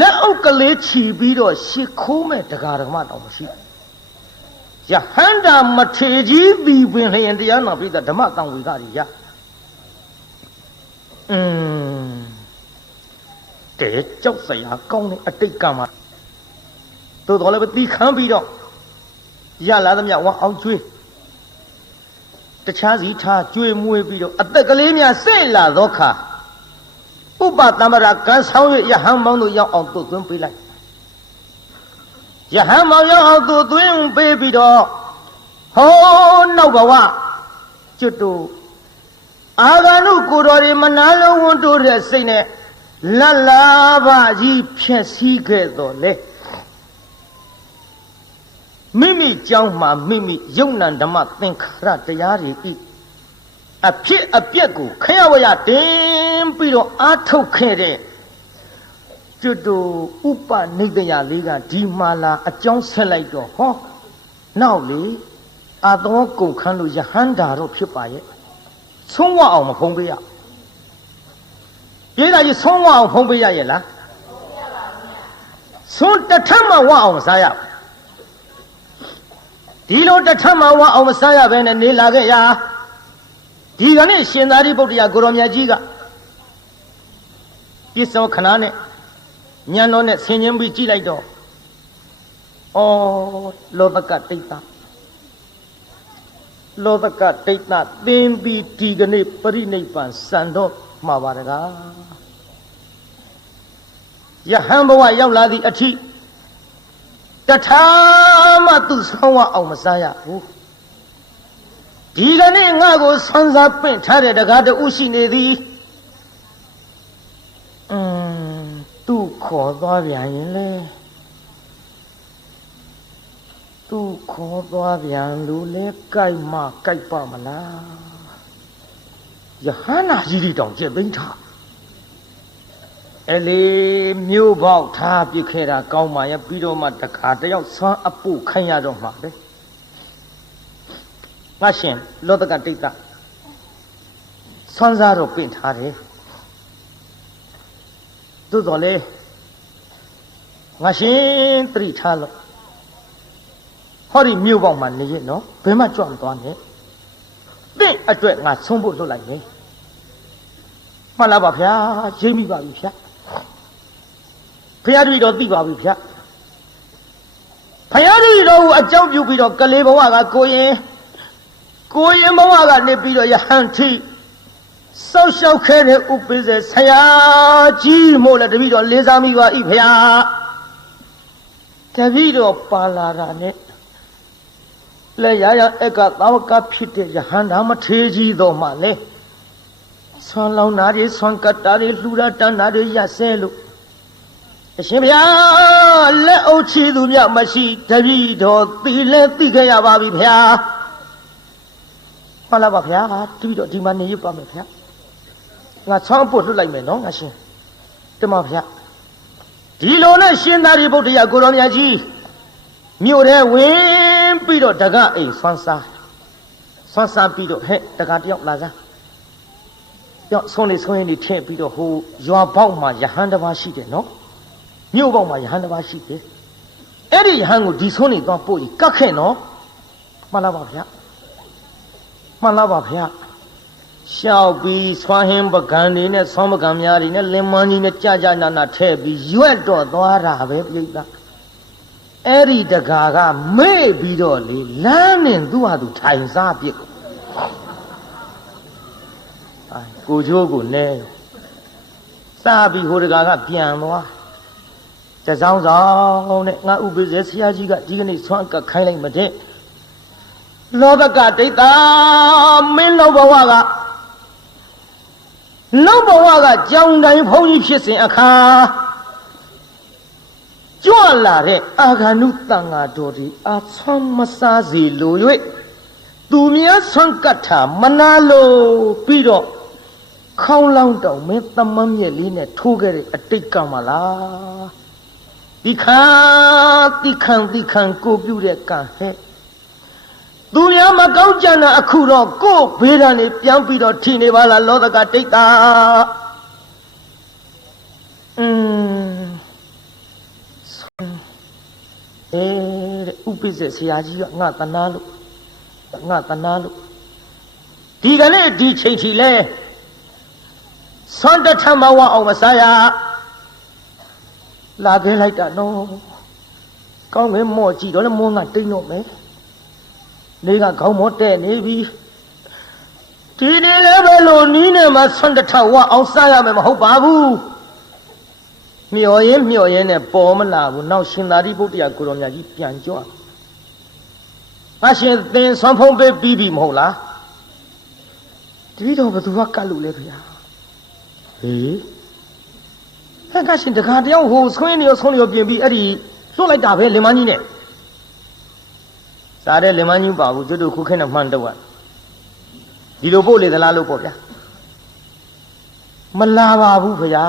လက်အုပ်ကလေးချီပြီးတော့ရှ िख ိုးမဲ့တရားဓမ္မတော်မရှိယဟန္တာမထေကြီးပြီးပင်လျင်တရားနာပြိဿဓမ္မတန်ဝေကကြီးရတဲကြောက်စရာကောင်းတဲ့အတိတ်ကမှာသို့တော်လည်းတီးခမ်းပြီးတော့ရလာသမျှဝအောင်ကျွေးတခြားစီထားကျွေးမွေးပြီးတော့အသက်ကလေးများစိတ်လာသောခါဥပတမ္ပရာကံဆောင်၍ယဟန်မောင်းတို့ရောက်အောင်သွတ်သွင်းပေးလိုက်ယဟန်မောင်းရောက်အောင်သွတ်သွင်းပေးပြီးတော့ဟောနောက်ဘဝကျွတ်တို့အာဂန္ဓုကိုတော်တွေမနာလုံးဝန်းတိုးတဲ့စိတ်နဲ့လတ်လာပါကြီးဖြည့်ဆည်းခဲ့တော်လေမိမိကြောင်းမှာမိမိယုံနံဓမ္မသင်္ခါရတရားတွေဤအဖြစ်အပျက်ကိုခရဝရတင်ပြီးတော့အာထုတ်ခဲ့တဲ့ကျွတ်တို့ဥပနိဒယလေးကဒီမာလာအကြောင်းဆက်လိုက်တော့ဟောနောက်လေအာသောကုန်ခန်းလို့ယဟန္တာတော့ဖြစ်ပါရဲ့ဆုံးဝအောင်မဖုံးပေးရပြေးတာကြီးဆုံးဝအောင်ဖုံးပေးရရဲ့လားဆုံးတထမဝအောင်မစားရဒီလိုတထမဝအောင်မစားရဘဲနဲ့နေလာခဲ့ရဒီကနေ့ရှင်သာရိပုတ္တရာကိုရောမြတ်ကြီးကပြစ္ဆောခဏနဲ့ညံတော်နဲ့ဆင်ញင်းပြီးကြည့်လိုက်တော့ဩလောဘကတိတ်တာလောဘကတိတ်တာသင်ပြီးဒီကနေ့ပရိနိဗ္ဗာန်စံတော့မှာပါတကားယဟန်ဘဝရောက်လာသည့်အထိတထာမှသူဆောင်းဝအောင်မစားရဘူးဒီကနေ့ငါ့ကိုဆွမ်းစားပင့်ထားတဲ့တကားတူရှိနေသည်သူခေါ်သွားပြန်ရင်လေသူခေါ်သွားပြန်လို့လေကြိုက်မှကြိုက်ပါမလားယဟန္တာကြီးတွေတောင်ကျက်သိမ်းထားအလေမြို့ပေါက်ထားပြစ်ခဲ့တာကောင်းပါရဲ့ပြီးတော့မှတခါတယောက်ဆွမ်းအပုခိုင်းရတော့မှာပဲငါရှင်လောတကတိတ်ကဆွမ်းစားတော့ပင့်ထားတယ်သို့တော်လေငါရှင်သတိထားလို့ဟောဒီမြို့ပေါက်မှာနေရနော်ဘယ်မှကြွမသွားနဲ့သင့်အတွက်ငါဆုံးဖို့လွတ်လိုက်မယ်မှန်လားပါဗျာရိပ်မိပါပြီဗျာဖရာတို့တော့သိပါပြီဗျာဖရာတို့တော့အကြောင်းပြုပြီးတော့ကလေးဘဝကကိုရင်ဘဝကနေပြီးတော့ယဟန်ထိစောက်ရှောက်ခဲ့တဲ့ဥပိ္ပဇေဆရာကြီးမို့လဲတပည့်တော်လေးစားမိပါဤဖရာတပည့်တော်ပါလာတာနဲ့လဲရရအကသာဝကဖြစ်တဲ့ယဟန်ဓမ္မထေကြီးတော်မှလဲဆွမ်းလောင်းတာတွေဆွမ်းကတ်တာတွေလှူတာတန်းတာတွေရဆဲလို့အရှင်ဘုရားလက်အုပ်ချီသူမြမရှိတပည့်တော်သိလဲသိခဲ့ရပါပြီဘုရားမှန်လားပါဗျာတပည့်တော်ဒီမှာနေရပါမယ်ဗျာငါဆွမ်းဖို့လွတ်လိုက်မယ်နော်ငါရှင်တမဗျာဒီလိုနဲ့ရှင်သာရိပုတ္တရာကိုရောမြတ်ကြီးမြို့ထဲဝင်ပြီးတော့တကအိမ်ဆွမ်းစားပြီးတော့ဟဲ့တကတယောက်လာစားပြောဆုံးနေဆုံးရင်နေထည့်ပြီးတော့ဟိုရွာပေါက်မှာယဟန်တစ်ပါးရှိတယ်နော်မြို့ပေါက်မှာယဟန်တစ်ပါးရှိတယ်အဲ့ဒီယဟန်ကိုဒီဆုံးနေတော့ပို့ကြီးကတ်ခဲ့နော်မှန်လားပါဗျာမှန်လားပါဗျာရှောက်ပြီးဆွမ်းဟင်းပကံတွေနဲ့ဆွမ်းပကံများတွေနဲ့လင်မန်းကြီးနဲ့ကြာနာထည့်ပြီးရွက်တော့သွားတာပဲပြိတ္တာအဲ့ဒီတကာကမေ့ပြီးတော့လေလမ်းနဲ့သူ့ဟာသူထိုင်စားပြစ်ကိုချိုးကိုလဲစားပြီးဟိုတကာကပြန်သွားတစောင်းဆောင်နဲ့ငါဥပိ္ပဇေဆရာကြီးကဒီကနေ့ဆွမ်းကခိုင်းလိုက်မတဲ့လောဘကဒိဋ္ဌာမင်းလောဘဝကကြောင်တိုင်းဘုန်းကြီးဖြစ်စဉ်အခါကြွလာတဲ့အာဂန္ဓုတန်ဃာတော်ဒီအာဆွမ်းမစားစီလို၍သူများဆွမ်းကတ်တာမနာလို့ပြီးတော့ခေါင်းလောင်းတောင်မင်းသမမ်းမြက်လေးနဲ့ထိုးခဲ့တဲ့အတိတ်ကမလားတိခံကိုပြုတဲ့ကံဟဲ့ သူများမကောင်းကြတာအခုတော့ကိုယ်ဘေးဒဏ်နေပြန်ပြီးတော့ထိနေပါလားလောကကတိတ်တာဥပိ္ပဇေဆရာကြီးကငါတနာလို့ဒီကနေ့ဒီချိန်ချီလဲဆွမ်းတထမဝအောင်မစားရလာခဲ့လိုက်တာနော်ကောင်းငယ်မော့ကြည့်တော့လည်းမောငါတိတ်တော့မယ်နေကခေါင်းမောတဲ့နေပြီဒီနေ့လည်းပဲလို့နီးနေမှာဆွမ်းတထဝအောင်စားရမယ်မဟုတ်ပါဘူးမျော်ရင်နဲ့ပေါ်မလာဘူးနောက်ရှင်သာရိပုတ္တရာကိုရောမြတ်ကြီးပြန်ကြွငါရှင်သင်ဆွမ်းဖုံးပေးပြီးပြီမဟုတ်လားတပည့်တော်ဘယ်သူကကတ်လို့လဲဗျာဟေးဟဲ့ကရှင်တခါတယောက်ဟိုဆွင်းနေရောဆုံးနေရောပြင်ပြီးအဲ့ဒီလွတ်လိုက်တာပဲလင်မကြီးနဲ့စားတဲ့လင်မကြီးပါဘူးကျွတ်တို့ခုခဲနဲ့မှန်တော့ဒီလိုပို့လေသလားလို့ပေါ့ဗျာမလာပါဘူးဗျာ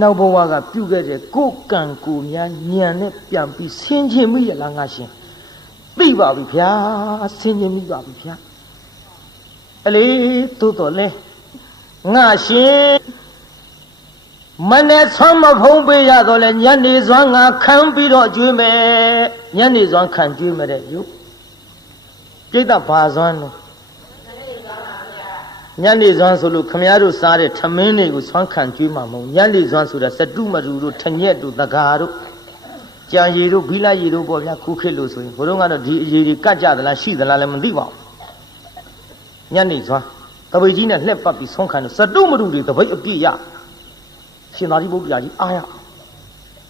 နောက်ဘဝကပြုခဲ့တဲ့ကိုယ်ကံကိုယ်များညံနဲ့ပြန်ပြီးဆင်းခြင်းမိရလားငါရှင်သိပါပြီဗျာဆင်းခြင်းမိပါပြီဗျာအလေသို့တော်လဲငါရှင်မနဲ့ဆွမ်းမဖုံးပေးရတော့လဲညနေစွမ်းငါခံပြီးတော့ကျွေးမယ်ညနေစွမ်းခံကျွေးမယ်တဲ့ယူပြိတ္တဘာစွမ်းလို့ညနေစွမ်းဆိုလို့ခမည်းတော်စားတဲ့ထမင်းတွေကိုဆွမ်းခံကျွေးမှာမဟုတ်ညနေစွမ်းဆိုတာစတုမရူတို့ထညက်တို့တကာတို့ကြံရည်တို့ဘီလာရည်တို့ပေါ့ဗျာခုခေတ်လို့ဆိုရင်ဘုရားကတော့ဒီအရည်တွေကတ်ကြသလားရှိသလားလည်းမသိပါဘူးညနေစွမ်းတပိတ်ကြီးနဲ့လှက်ပတ်ပြီးဆွမ်းခံလို့စတုမရူတွေတပိတ်အပြည့်ရရှင်သာရိပုတ္တရာကြီးအားရ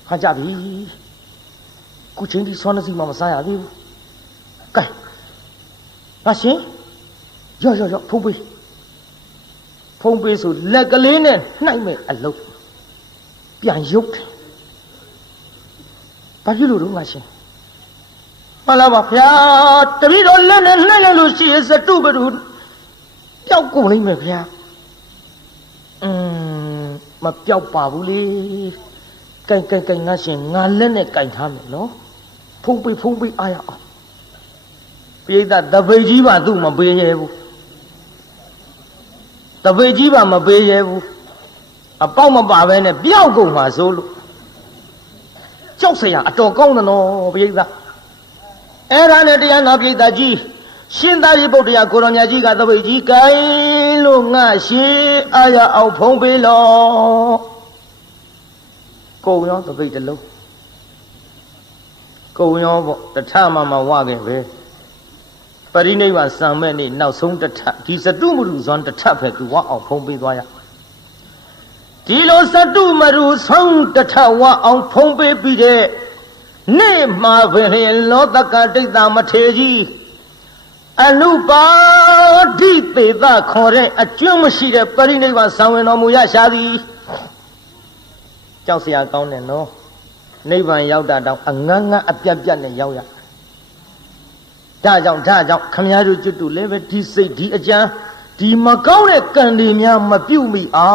ဟန်ကြပြီခုချိန်ဒီဆွမ်းနေစီမှမစားရသေးဘူးကဲငါရှင်ရော့ဖုံးပေးဆိုလက်ကလေးနဲ့နှိုက်မဲ့အလုပ်ပြန်ရုပ်တယ်ဘာဖြစ်လို့တော့ငါရှင်မှန်လားပါဗျာတပည့်တော်လက်နဲ့နှိုက်လိုက်လို့ရှိရင်စတုပတုပျောက်ကုန်လိမ့်မယ်ဗျာမပျောက်ပါဘူးလေကင်ငါရှင်ငါလက်နဲ့ကင်ထားမယ်နော်ဖုံးပေးအားရအောင်ပိဋကတပိတ်ကြီးပါသူ့မပေးရဲဘူးတပိတ်ကြီးပါမပေးရဲဘူးအပေါက်မပါပဲနဲ့ပျောက်ကုန်မှာစိုးလို့ကြောက်စရာအတော်ကောင်းတယ်နော်ပိဋကအဲ့ဒါနဲ့တရားနာပိဋကကြီးရှင်သာရိပုတ္တရာကိုရောမြတ်ကြီးကတပိတ်ကြီးကိုင်းလို့ငါရှင်အားရအောင်ဖုံးပေးလို့ကိုရောတပိတ်တစ်လုံးကိုရောပေါ့တထမဝခဲ့ပဲပရိနိဗ္ဗာန်စံမဲ့နေ့နောက်ဆုံးတထဒီစတုမရူဇွန်တထပဲသူဝအောင်ဖုံးပေးသွားရဒီလိုစတုမရူဆုံးတထဝအောင်ဖုံးပေးပြီးတဲ့နေ့မှာပင်လောတကတိတ်တာမထေကြီးအနုပါဒိသေသခေါ်တဲ့အကျွမ်းမရှိတဲ့ပရိနိဗ္ဗာန်ဆောင်ဝင်တော်မူရရှာသည်ကြောက်စရာကောင်းတယ်နော်နိဗ္ဗာန်ရောက်တာတောင်အငန်းငန်းအပြတ်ပြတ်နဲ့ရောက်ရဒါကြောင့်ခမည်းတော်ကျွတ်တူလည်းပဲဒီစိတ်ဒီအကြံဒီမကောင်းတဲ့ကံတွေများမပြုတ်မိအော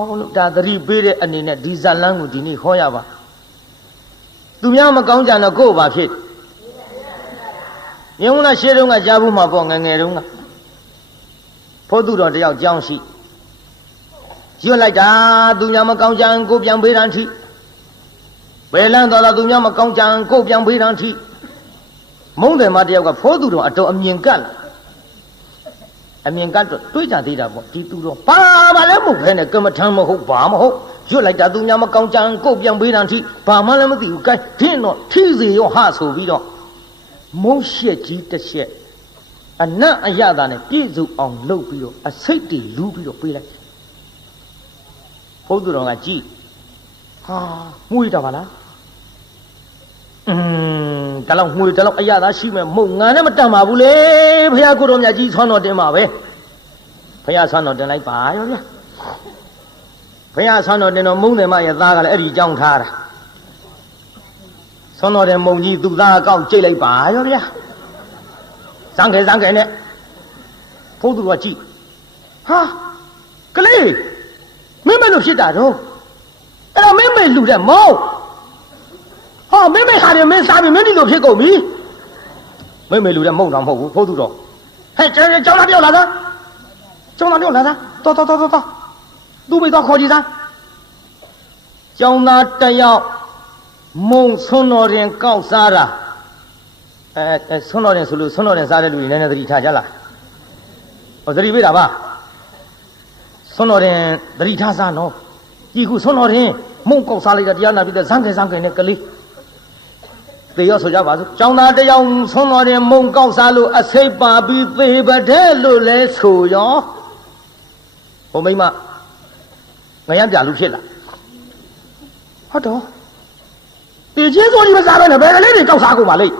င်လို့ဒါသတိပေးတဲ့အနေနဲ့ဒီဇာလန်းကိုဒီနေ့ဟောရပါသူများမကောင်းကြတော့ကိုယ်ဘာဖြစ်မြုံလာရှေ့တုန်းကကြားဘူးမှာပေါ့ငငယ်တုန်းကဖို့သူတော်တယောက်ကြောင်းရှိရွတ်လိုက်တာသူများမကောင်းကြံကိုပြန်ပေးတန်းထိဘယ်လန်းတော်သူများမကောင်းကြံကိုပြန်ပေးတန်းထိမုံတယ်မတယောက်ကဖိုးသူတော်အတော်အမြင်ကတ်လာအမြင်ကတ်တော့တွေးကြသေးတာပေါ့ဒီသူတော်ဘာလည်းမဟုတ်ခဲနဲ့ကမ္မထမ်းမဟုတ်ဘာမဟုတ်ရွတ်လိုက်တာသူများမကောင်းကြံကိုပြန်ပေးတန်းထိဘာမှလည်းမသိဘူးကဲဒင်းတော့ထိစေရောဟဆိုပြီးတော့မုံရှက်ကြီးတစ်ချက်အနတ်အရသာနဲ့ပြည့်စုံအောင်လုပ်ပြီးတော့အစိတ်တွေလူးပြီးတော့ပေးလိုက်ဘုသူတော်ကကြည်ဟာမှုရတာပါလားဒါလောက်ငွေဒါလောက်အရသာရှိမဲ့မဟုတ်ငါနဲ့မတတ်ပါဘူးလေဘုရားကိုတော်မြတ်ကြီးဆွမ်းတော်တင်ပါပဲဘုရားဆွမ်းတော်တင်လိုက်ပါရောဗျာဘုရားဆွမ်းတော်တင်တော်မုံတယ်မရဲ့သားကလည်းအဲ့ဒီကြောင်းထားတာဆွမ်းတော်တဲ့မုံကြီးသူ့သားအကောက်ကြိတ်လိုက်ပါရောဗျာစံခဲနဲ့ဘုသူတော်ကကြည်ဟာကလေးမင်းမလို့ဖြစ်တာတော့အဲ့ဒါမင်းမေလူတဲ့မော ဟောမင်းမေခါတယ်မင်းစားပြီမင်းဒီလိုဖြစ်ကုန်ပြီမင်းမေလူတဲ့မုံတော်မဟုတ်ဘူးဖိုးသူတော်ဟဲ့ကျောင်းသားတယောက်လာသားကျောင်းသားတယောက်လာသားတော်သူ့မိတော့ခေါ်ကြည့်သားကျောင်းသားတယောက်မုံဆွန်းတော်ရင်ကောက်စားတာဆွန်းတော်ရင်ဆိုလို့ဆွန်းတော်ရင်စားတဲ့လူတွေနည်းနည်းသတိထားကြလားဟောသတိပေးတာပါဆွန်းတော်ရင်သတိထားစားနော်ကြည့်ခုဆွန်းတော်ရင်မုံကောက်စားလိုက်တာတရားနာပြီးတဲ့ဇန်းကဲနဲ့ကလေးသေရောဆိုကြပါစို့ကျောင်းသားတယောက်ဆွန်းတော်ရင်မုံကောက်စားလို့အစိပ်ပါပြီးသေပါတဲ့လို့လဲဆိုရောဟိုမိမငရမ်းပြလူဖြစ်လာဟုတ်တော့ပေချင်းစိုးကြီးမစားဘဲနဲ့ဘယ်ကလေးတွေကောက်စားကုန်ပါလိမ့်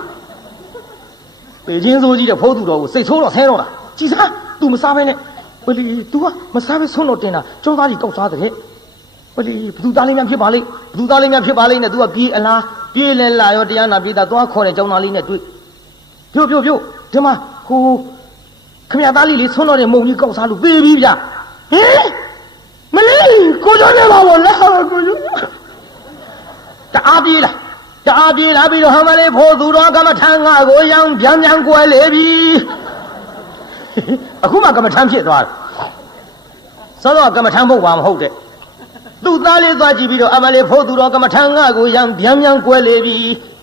ပေချင်းစိုးကြီးတဲ့ဖိုးသူတော်ကိုစိတ်ဆိုးတော့ဆဲတော့တာကြည်စား तू မစားဘဲနဲ့ဘလီ तू ကမစားဘဲဆုံးတော့တင်တာကျောင်းသားကြီးကောက်စားတဲ့ဘလီဘသူသားလေးများဖြစ်ပါလိမ့်ဘသူသားလေးများဖြစ်ပါလိမ့်နဲ့ तू ကပြေးအလားပြေးလဲလာရောတရားနာပြေးတာသွားခေါ်တဲ့ကျောင်းသားလေးနဲ့တွေ့ပြုတ်ဒီမှာဟိုခမရသားလေးဆုံးတော့တဲ့မုံကြီးကောက်စားလို့ပေးပြီးဗျဟင်မလေးကိုကျော်နေပါဘောလားကိုကျော်တအားပြေးလာပြီးတော့ဟမလေးဖို့သူတော်ကမ္မထမ်းငါကိုရောင်ပြန်ကွယ်လေပြီအခုမှကမ္မထမ်းဖြစ်သွားတယ်စောတော့ကမ္မထမ်းဖို့ဘာမဟုတ်တဲ့သူ့သားလေးသွားကြည့်ပြီးတော့အမလေးဖို့သူတော်ကမ္မထမ်းငါကိုရောင်ပြန်ကွယ်လေပြီ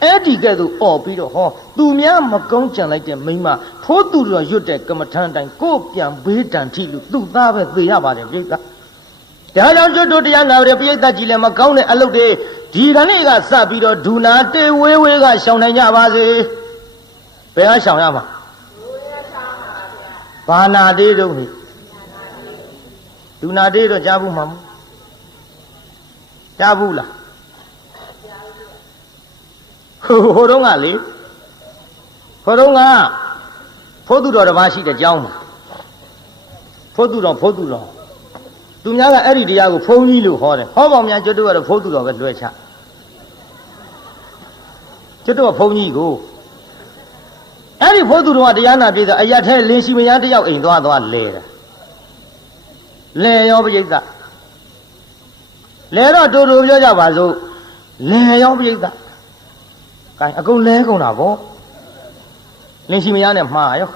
အဲ့ဒီကဲ့သို့អော်ပြီးတော့ဟောသူများမကုန်းကြံလိုက်တဲ့မိမဖို့သူတော်ရွတ်တဲ့ကမ္မထမ်းတိုင်းကိုပြန်ဘေးတန်ထိလို့သူ့သားပဲသေရပါတယ်ပြိဿဒါကြောင့်ကျွတ်တို့တရားနာတဲ့ပြိဿကြီးလည်းမကောင်းတဲ့အလုပ်တွေဒီကနေ့ကစပြီးတော့ဒူနာတေဝေးကရှောင်နိုင်ကြပါစေဘယ်ကရှောင်ရမှာဘာနာတေးတော့ဟိဒူနာတေးတော့ကြားဘူးမှာမကြားဘူးလားဟိုတုန်းကလေဖိုးသူတော်တစ်ပါးရှိတဲ့ကျောင်းမှာဖိုးသူတော်သူများကအဲ့ဒီတရားကိုဖုံးကြီးလို့ဟောတယ်ဟောပေါင်းများကျွတ်တို့ကတော့ဖိုးသူတော်ပဲလွှဲချကျွတ်တို့ကဖုံးကြီးကိုအဲ့ဒီဖိုးသူတော်ကတရားနာပြည်အရာထဲလင်းရှိမယားတယောက်အိမ်သွားလဲတာလဲရောပရိသတ်လဲတော့တူပြောကြပါစို့လဲရောပရိသတ်ကိုင်အကုန်လဲကုန်တာဗောလင်းရှိမယားနဲ့မှားရော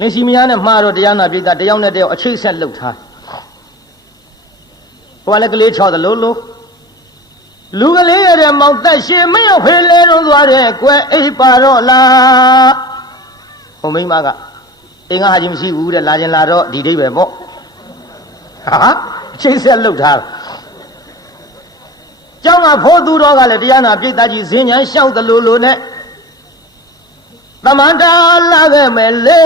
လင်းရှိမယားနဲ့မှားတော့တရားနာပြည်တယောက်နဲ့တယောက်အချိတ်ဆက်လှုပ်ထားဟိုကလည်းကလေးချော်တယ်လို့လူကလေးရတဲ့မောင်သက်ရှင်မရောက်ဖေးလဲတော့သွားတယ်ကွယ်အိပ်ပါတော့လားဟိုမိမကအင်းငါဟာကြီးမရှိဘူးတဲ့လာခြင်းလာတော့ဒီဒိဗ္ဗေပေါ့ဟာအချိတ်ဆက်လှုပ်ထားကျောင်းကဖိုးသူတော်ကလည်းတရားနာပြိတ္တကြီးဇင်းညာလျှောက်တယ်လို့နဲ့သမန္တာလာခဲ့မယ်လေ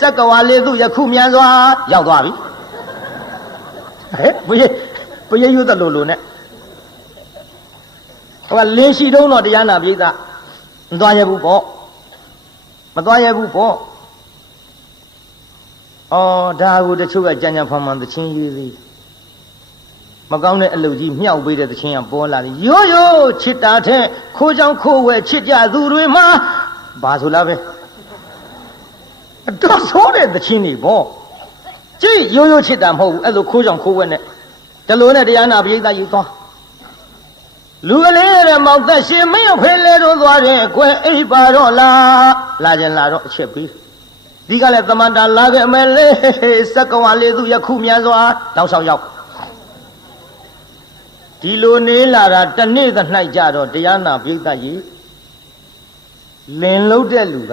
စက္ကဝါလေးသူယခုမြန်စွာရောက်သွားပြီဟဲ့ဘုရားရွတ်တယ်လို့နဲ့ဟိုကလင်းရှိတုံးတော့တရားနာပြိတ္တမသွားရဘူးပေါ့အော်ဒါကိုတချို့ကကြံဖန်မှန်သချင်းရေးသေးမကောင်းတဲ့အလုပ်ကြီးမြောက်ပေးတဲ့သချင်းကပေါ်လာတယ်ရိုးချစ်တာတဲ့ခိုးချောင်းခိုးဝဲချစ်ကြသူတွေမှာဘာဆိုလားပဲအတော်ဆိုးတဲ့သချင်းတွေပေါ့ကြည့်ရိုးချစ်တာမဟုတ်ဘူးအဲ့လိုခိုးချောင်းခိုးဝဲနဲ့တလို့နဲ့တရားနာပရိသတ်ယူသွားလူကလေးရဲ့မောင်သက်ရှင်မင်းဖေးလဲတော့သွားတယ်ကွယ်အိပ်ပါတော့လာခြင်းလာတော့အချက်ပေးဒီကလည်းသမန္တာလာခဲ့မယ်လေစက္ကဝါလေးသူယခုမြန်စွာတောင်းဆောင်ရောက်ဒီလိုနေလာတာတနေ့သ၌ကြတော့တရားနာပရိသတ်ကြီးလင်လုံးတဲ့လူက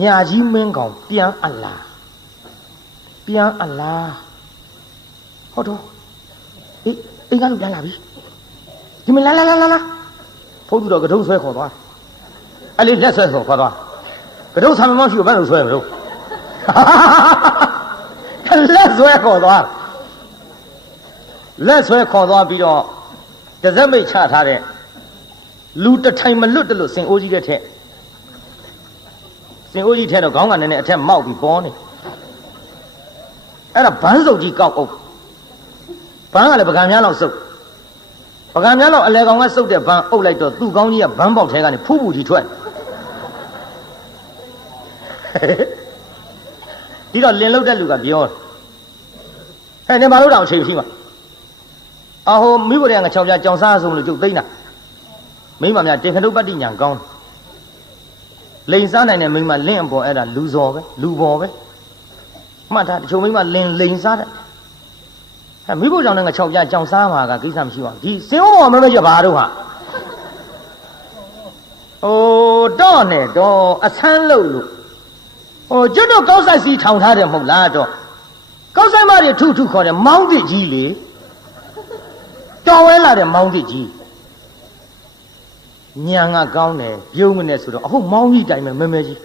ညာကြီးမင်းကောင်ပြန်အလားဟုတ်တော့အေးအိမ်ကလူပြန်လာပြီဒီမလာဖုန်းသူတော့ကတုံးဆွဲခေါ်သွားအဲ့လေးလက်ဆွဲခေါ်သွားကတုံးဆံမရှိဘူးဘယ်လိုဆွဲမလို့လက်ဆွဲခေါ်သွားပြီးတော့တစက်မိတ်ချထားတဲ့လူတထိုင်မလွတ်တယ်လို့စင်အိုးကြီးတဲ့ထက်တော့ခေါင်းကနည်းနည်းအထက်မောက်ပြီးပေါ်နေအဲ့ဒါဘန်းစုပ်ကြီးကောက်အုပ်ဘန်းကလည်းပကံများလောက်စုပ်ပကံများလောက်အလဲကောင်ကစုပ်တဲ့ဘန်းအုပ်လိုက်တော့သူ့ကောင်းကြီးကဘန်းပေါက်ထဲကနေဖူးကြီးထွက်ဒီတော့လင်လုတ်တဲ့လူကပြောဟဲ့နေမလို့တော့အချိန်ရှိမှာအဟိုမိဘတွေက6ပြားကြောင်စားဆုံးလို့ကျုပ်သိမ့်တာ မိမများတေခတုပတ္တိညာကောင်းလိန်စားနိုင်တဲ့မိမလင့်အပေါ်အဲ့ဒါလူစော်ပဲလူပေါ်ပဲမှတ်ထားတချို့မိမလင်လိန်စားတယ်မိဖို့ကြောင့်လည်းငါ6ပြကြောင်စားမှာကကိစ္စမရှိပါဘူးဒီစင်ဝမမဲကြဘာတို့ဟာတော့နဲ့တော့အဆန်းလို့ကျွတ်တော့ကောက်ဆိုင်စီထောင်ထားတယ်မဟုတ်လားတော့ကောက်ဆိုင်မတွေထုထုခေါ်တယ်မောင်းသစ်ကြီးလေတော်ဝဲလာတဲ့မောင်းသစ်ကြီးညံကကောင်းတယ်ပြုံးမနဲ့ဆိုတော့အခုမောင်းကြီးတိုင်မဲ့မဲကြီး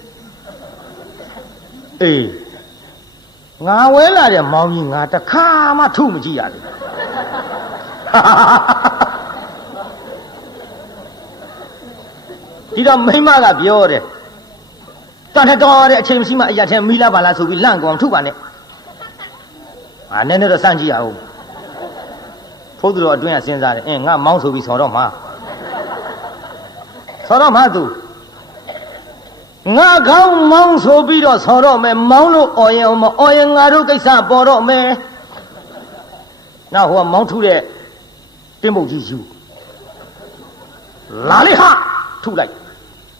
အေးငါဝဲလာတဲ့မောင်းကြီးငါတခါမှထုမကြည့်ရဘူးဒီတော့မိမကပြောတယ်တော်တဲ့အချိန်မရှိမှအရာထဲမီးလာပါလားဆိုပြီးလန့်ကောင်ထုပါနဲ့နည်းနည်းတော့စမ်းကြည့်ရအောင်ဖို့သူတော်အတွင်းကစဉ်းစားတယ်ငါမောင်းဆိုပြီးဆော်တော့မှာသူငါကောင်းမောင်းဆိုပြီးတော့ဆော်တော့မယ်မောင်းလို့အော်ရင်မအော်ရင်ငါတို့ကိစ္စပေါ်တော့မယ်နောက်ဟိုကမောင်းထုတဲ့တင်းပုတ်ကြီးယူလာလေဟာထုလိုက်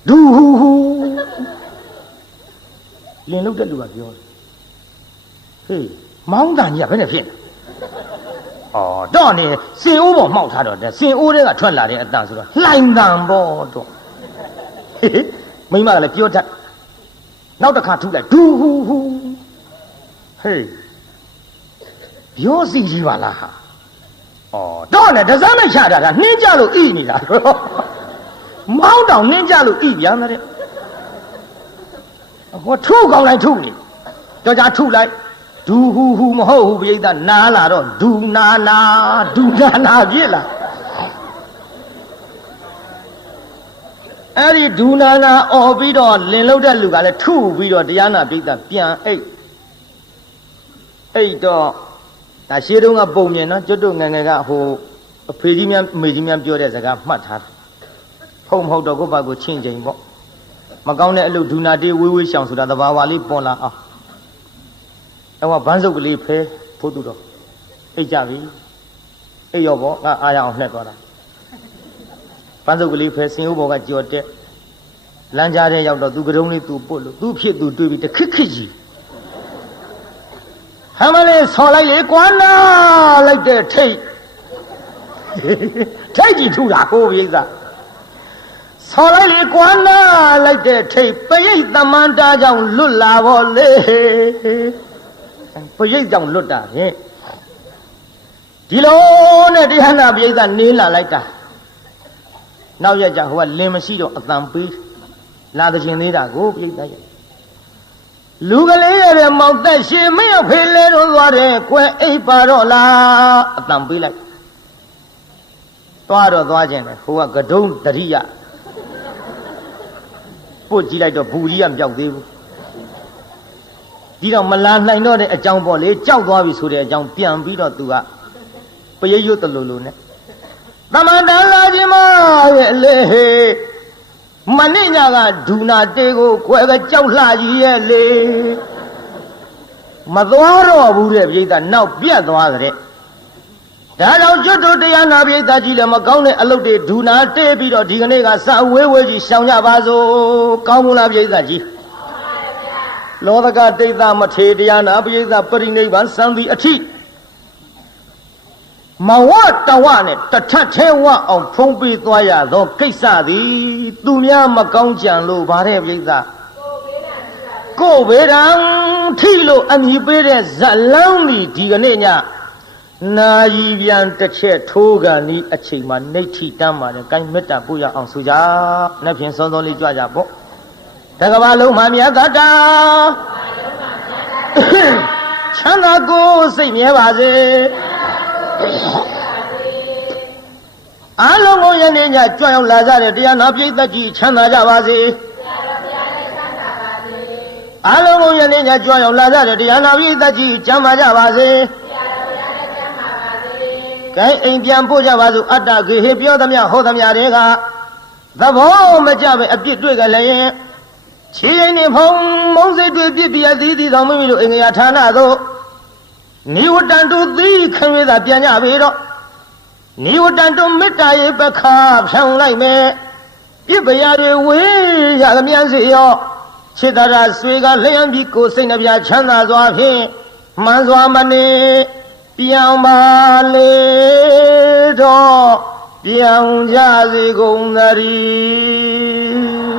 ဒူဟူဟူလင်လုတ်တဲ့လူကပြောတယ်ဟေးမောင်းတန်ကြီးကဘယ်နဲ့ဖြစ်လဲတော့နေစင်အိုးပေါ်မှောက်ထားတော့စင်အိုးတွေကထွက်လာတဲ့အတန်ဆိုတော့လှိုင်တန်ပေါ့တော့မိမကလည်းပြောတတ်နောက်တစ်ခါထုလိုက်ဒူဟူဟူဟေးပြောစီကြီးပါလားဟာတော့နေဒဇမ်းလိုက်ချတာကနှင်းကြလို့ဣနေတာမောင်းတောင်နှင်းကြလို့ဣပြန်တဲ့ဟိုထုကောင်းလိုက်ထုနေတော့ကြာထုလိုက်ဒူဟူဟူမဟုတ်ဘူးပြိဿနားလာတော့ဒူနာနာပြစ်လာအဲ့ဒီဒူနာနာអော်ပြီးတော့လင်လုတ်တဲ့လူကလည်းထုပြီးတော့တရားနာပြိဿပြန်အိတ်တော့ဒါရှေးတုန်းကပုံမြင်နော်ကျွတ်တို့ငယ်ငယ်ကဟိုအဖေကြီးများအမေကြီးများပြောတဲ့စကားမှတ်ထားဖုံမဟုတ်တော့ကိုယ့်ဘာကိုချင်းချင်းပေါ့မကောင်းတဲ့အလုပ်ဒူနာတေးဝေးဝေးရှောင်ဆိုတာသဘာဝလေးပေါ်လာအောင်အဲ့မှာဘန်းစုပ်ကလေးဖဲဖို့သူတော့အိတ်ကြပြီအိတ်ရောပေါ့ငါအားရအောင်နှက်သွားတာဘန်းစုပ်ကလေးဖဲစင်ဦးဘော်ကကြော်တက်လမ်းကြားထဲရောက်တော့သူကတုံးလေးသူပုတ်လို့သူဖြစ်သူတွေးပြီးတခစ်ခစ်ကြီးဟမ်းမလေးဆော်လိုက်လေကွာနာလိုက်တဲ့ထိတ်ကြီးထူတာကိုပြိဿဆော်လိုက်လေကွာနာလိုက်တဲ့ထိတ်ပရိတ်သမန္တာကြောင့်လွတ်လာပါလေပရိတ်ကြောင့်လွတ်တာဖြင့်ဒီလိုနဲ့တရားနာပရိတ်နေလာလိုက်တာနောက်ရကြဟိုကလင်မရှိတော့အတန်ပေးလာတဲ့ချင်းသေးတာကိုပရိတ်ရဲ့လူကလေးရဲ့မောင်သက်ရှင်မရောက်ဖေးလဲတော့သွားတယ်ကွယ်အိပ်ပါတော့လားအတန်ပေးလိုက်သွားခြင်းတယ်ဟိုကကတုံးတရိယပုတ်ကြည့်လိုက်တော့ဘူးကြီးကမပြောက်သေးဘူးဒီတော့မလာနိုင်တော့တဲ့အကြောင်းပေါ့လေကြောက်သွားပြီဆိုတဲ့အကြောင်းပြန်ပြီးတော့သူကပရိယွတ်တလူလူနဲ့သမန္တလာခြင်းမရဲ့လေမနေ့ညကဒူနာတေကိုခွဲကကြောက်လှကြီးရဲ့လေမသွားတော့ဘူးတဲ့ပြိဿနောက်ပြတ်သွားကြတဲ့ဒါကြောင့်ကျွတ်တို့တရားနာပြိဿကြီးလည်းမကောင်းတဲ့အလုပ်တွေဒူနာတေပြီးတော့ဒီကနေ့ကစဝေးဝေးကြီးရှောင်ကြပါစို့ကောင်းဘူးလားပြိဿကြီးလောကဒိဋ္ဌမထေတရားနာပြိဿပရိနိဗ္ဗာန်စံသည်အထိမဝတဝနဲ့တထက်ထဲဝအောင်ဖုံးပေးသွားရသောကိစ္စသည်သူများမကောင်းကြံလို့ဗါတဲ့ပြိဿကိုဗေဒံထိလို့အမိပေးတဲ့ဇလန်းသည်ဒီကနေ့ညနာယီပြန်တစ်ချက်ထိုးကန်ဤအချိန်မှာနှိဋ္ဌိတမ်းပါတယ်ကိုင်းမေတ္တာပို့ရအောင်ဆိုကြနှစ်ဖြင့်စောစောလေးကြွကြပေါ့တကဘာလုံးမှာမြတ်တာချမ်းသာကိုစိတ်မြဲပါစေအားလုံးကိုယနေ့ညကြွရောက်လာကြတဲ့တရားနာပရိသတ်ကြီးချမ်းသာကြပါစေအားလုံးကိုယနေ့ညကြွရောက်လာကြတဲ့တရားနာပရိသတ်ကြီးချမ်းသာကြပါစေကဲအိမ်ပြန်ပို့ကြပါစို့အတ္တဂေဟေပြောသမျှဟောသမျှတွေကသဘောမကျပဲအပြစ်တွေ့ကြလည်းချီရင်နေဖုံမုံစိတ်တွေပြစ်ပြအသီးသီးဆောင်မိမိတို့အင်္ဂယာဌာနသို့နိဝတ္တန်တုသီခံရတာပြန်ကြပြီတော့နိဝတ္တန်တုမေတ္တာရေပခါဖြောင်းလိုက်မယ် ပြစ်ပရာတွေဝေးရသမျှစေရောခြေတရာဆွေကလျံပြီးကိုယ်စိတ်နှပြချမ်းသာစွာဖြင့်မှန်စွာမနေပြောင်းပါလေတော့ပြောင်းကြစေကုန်သတည်း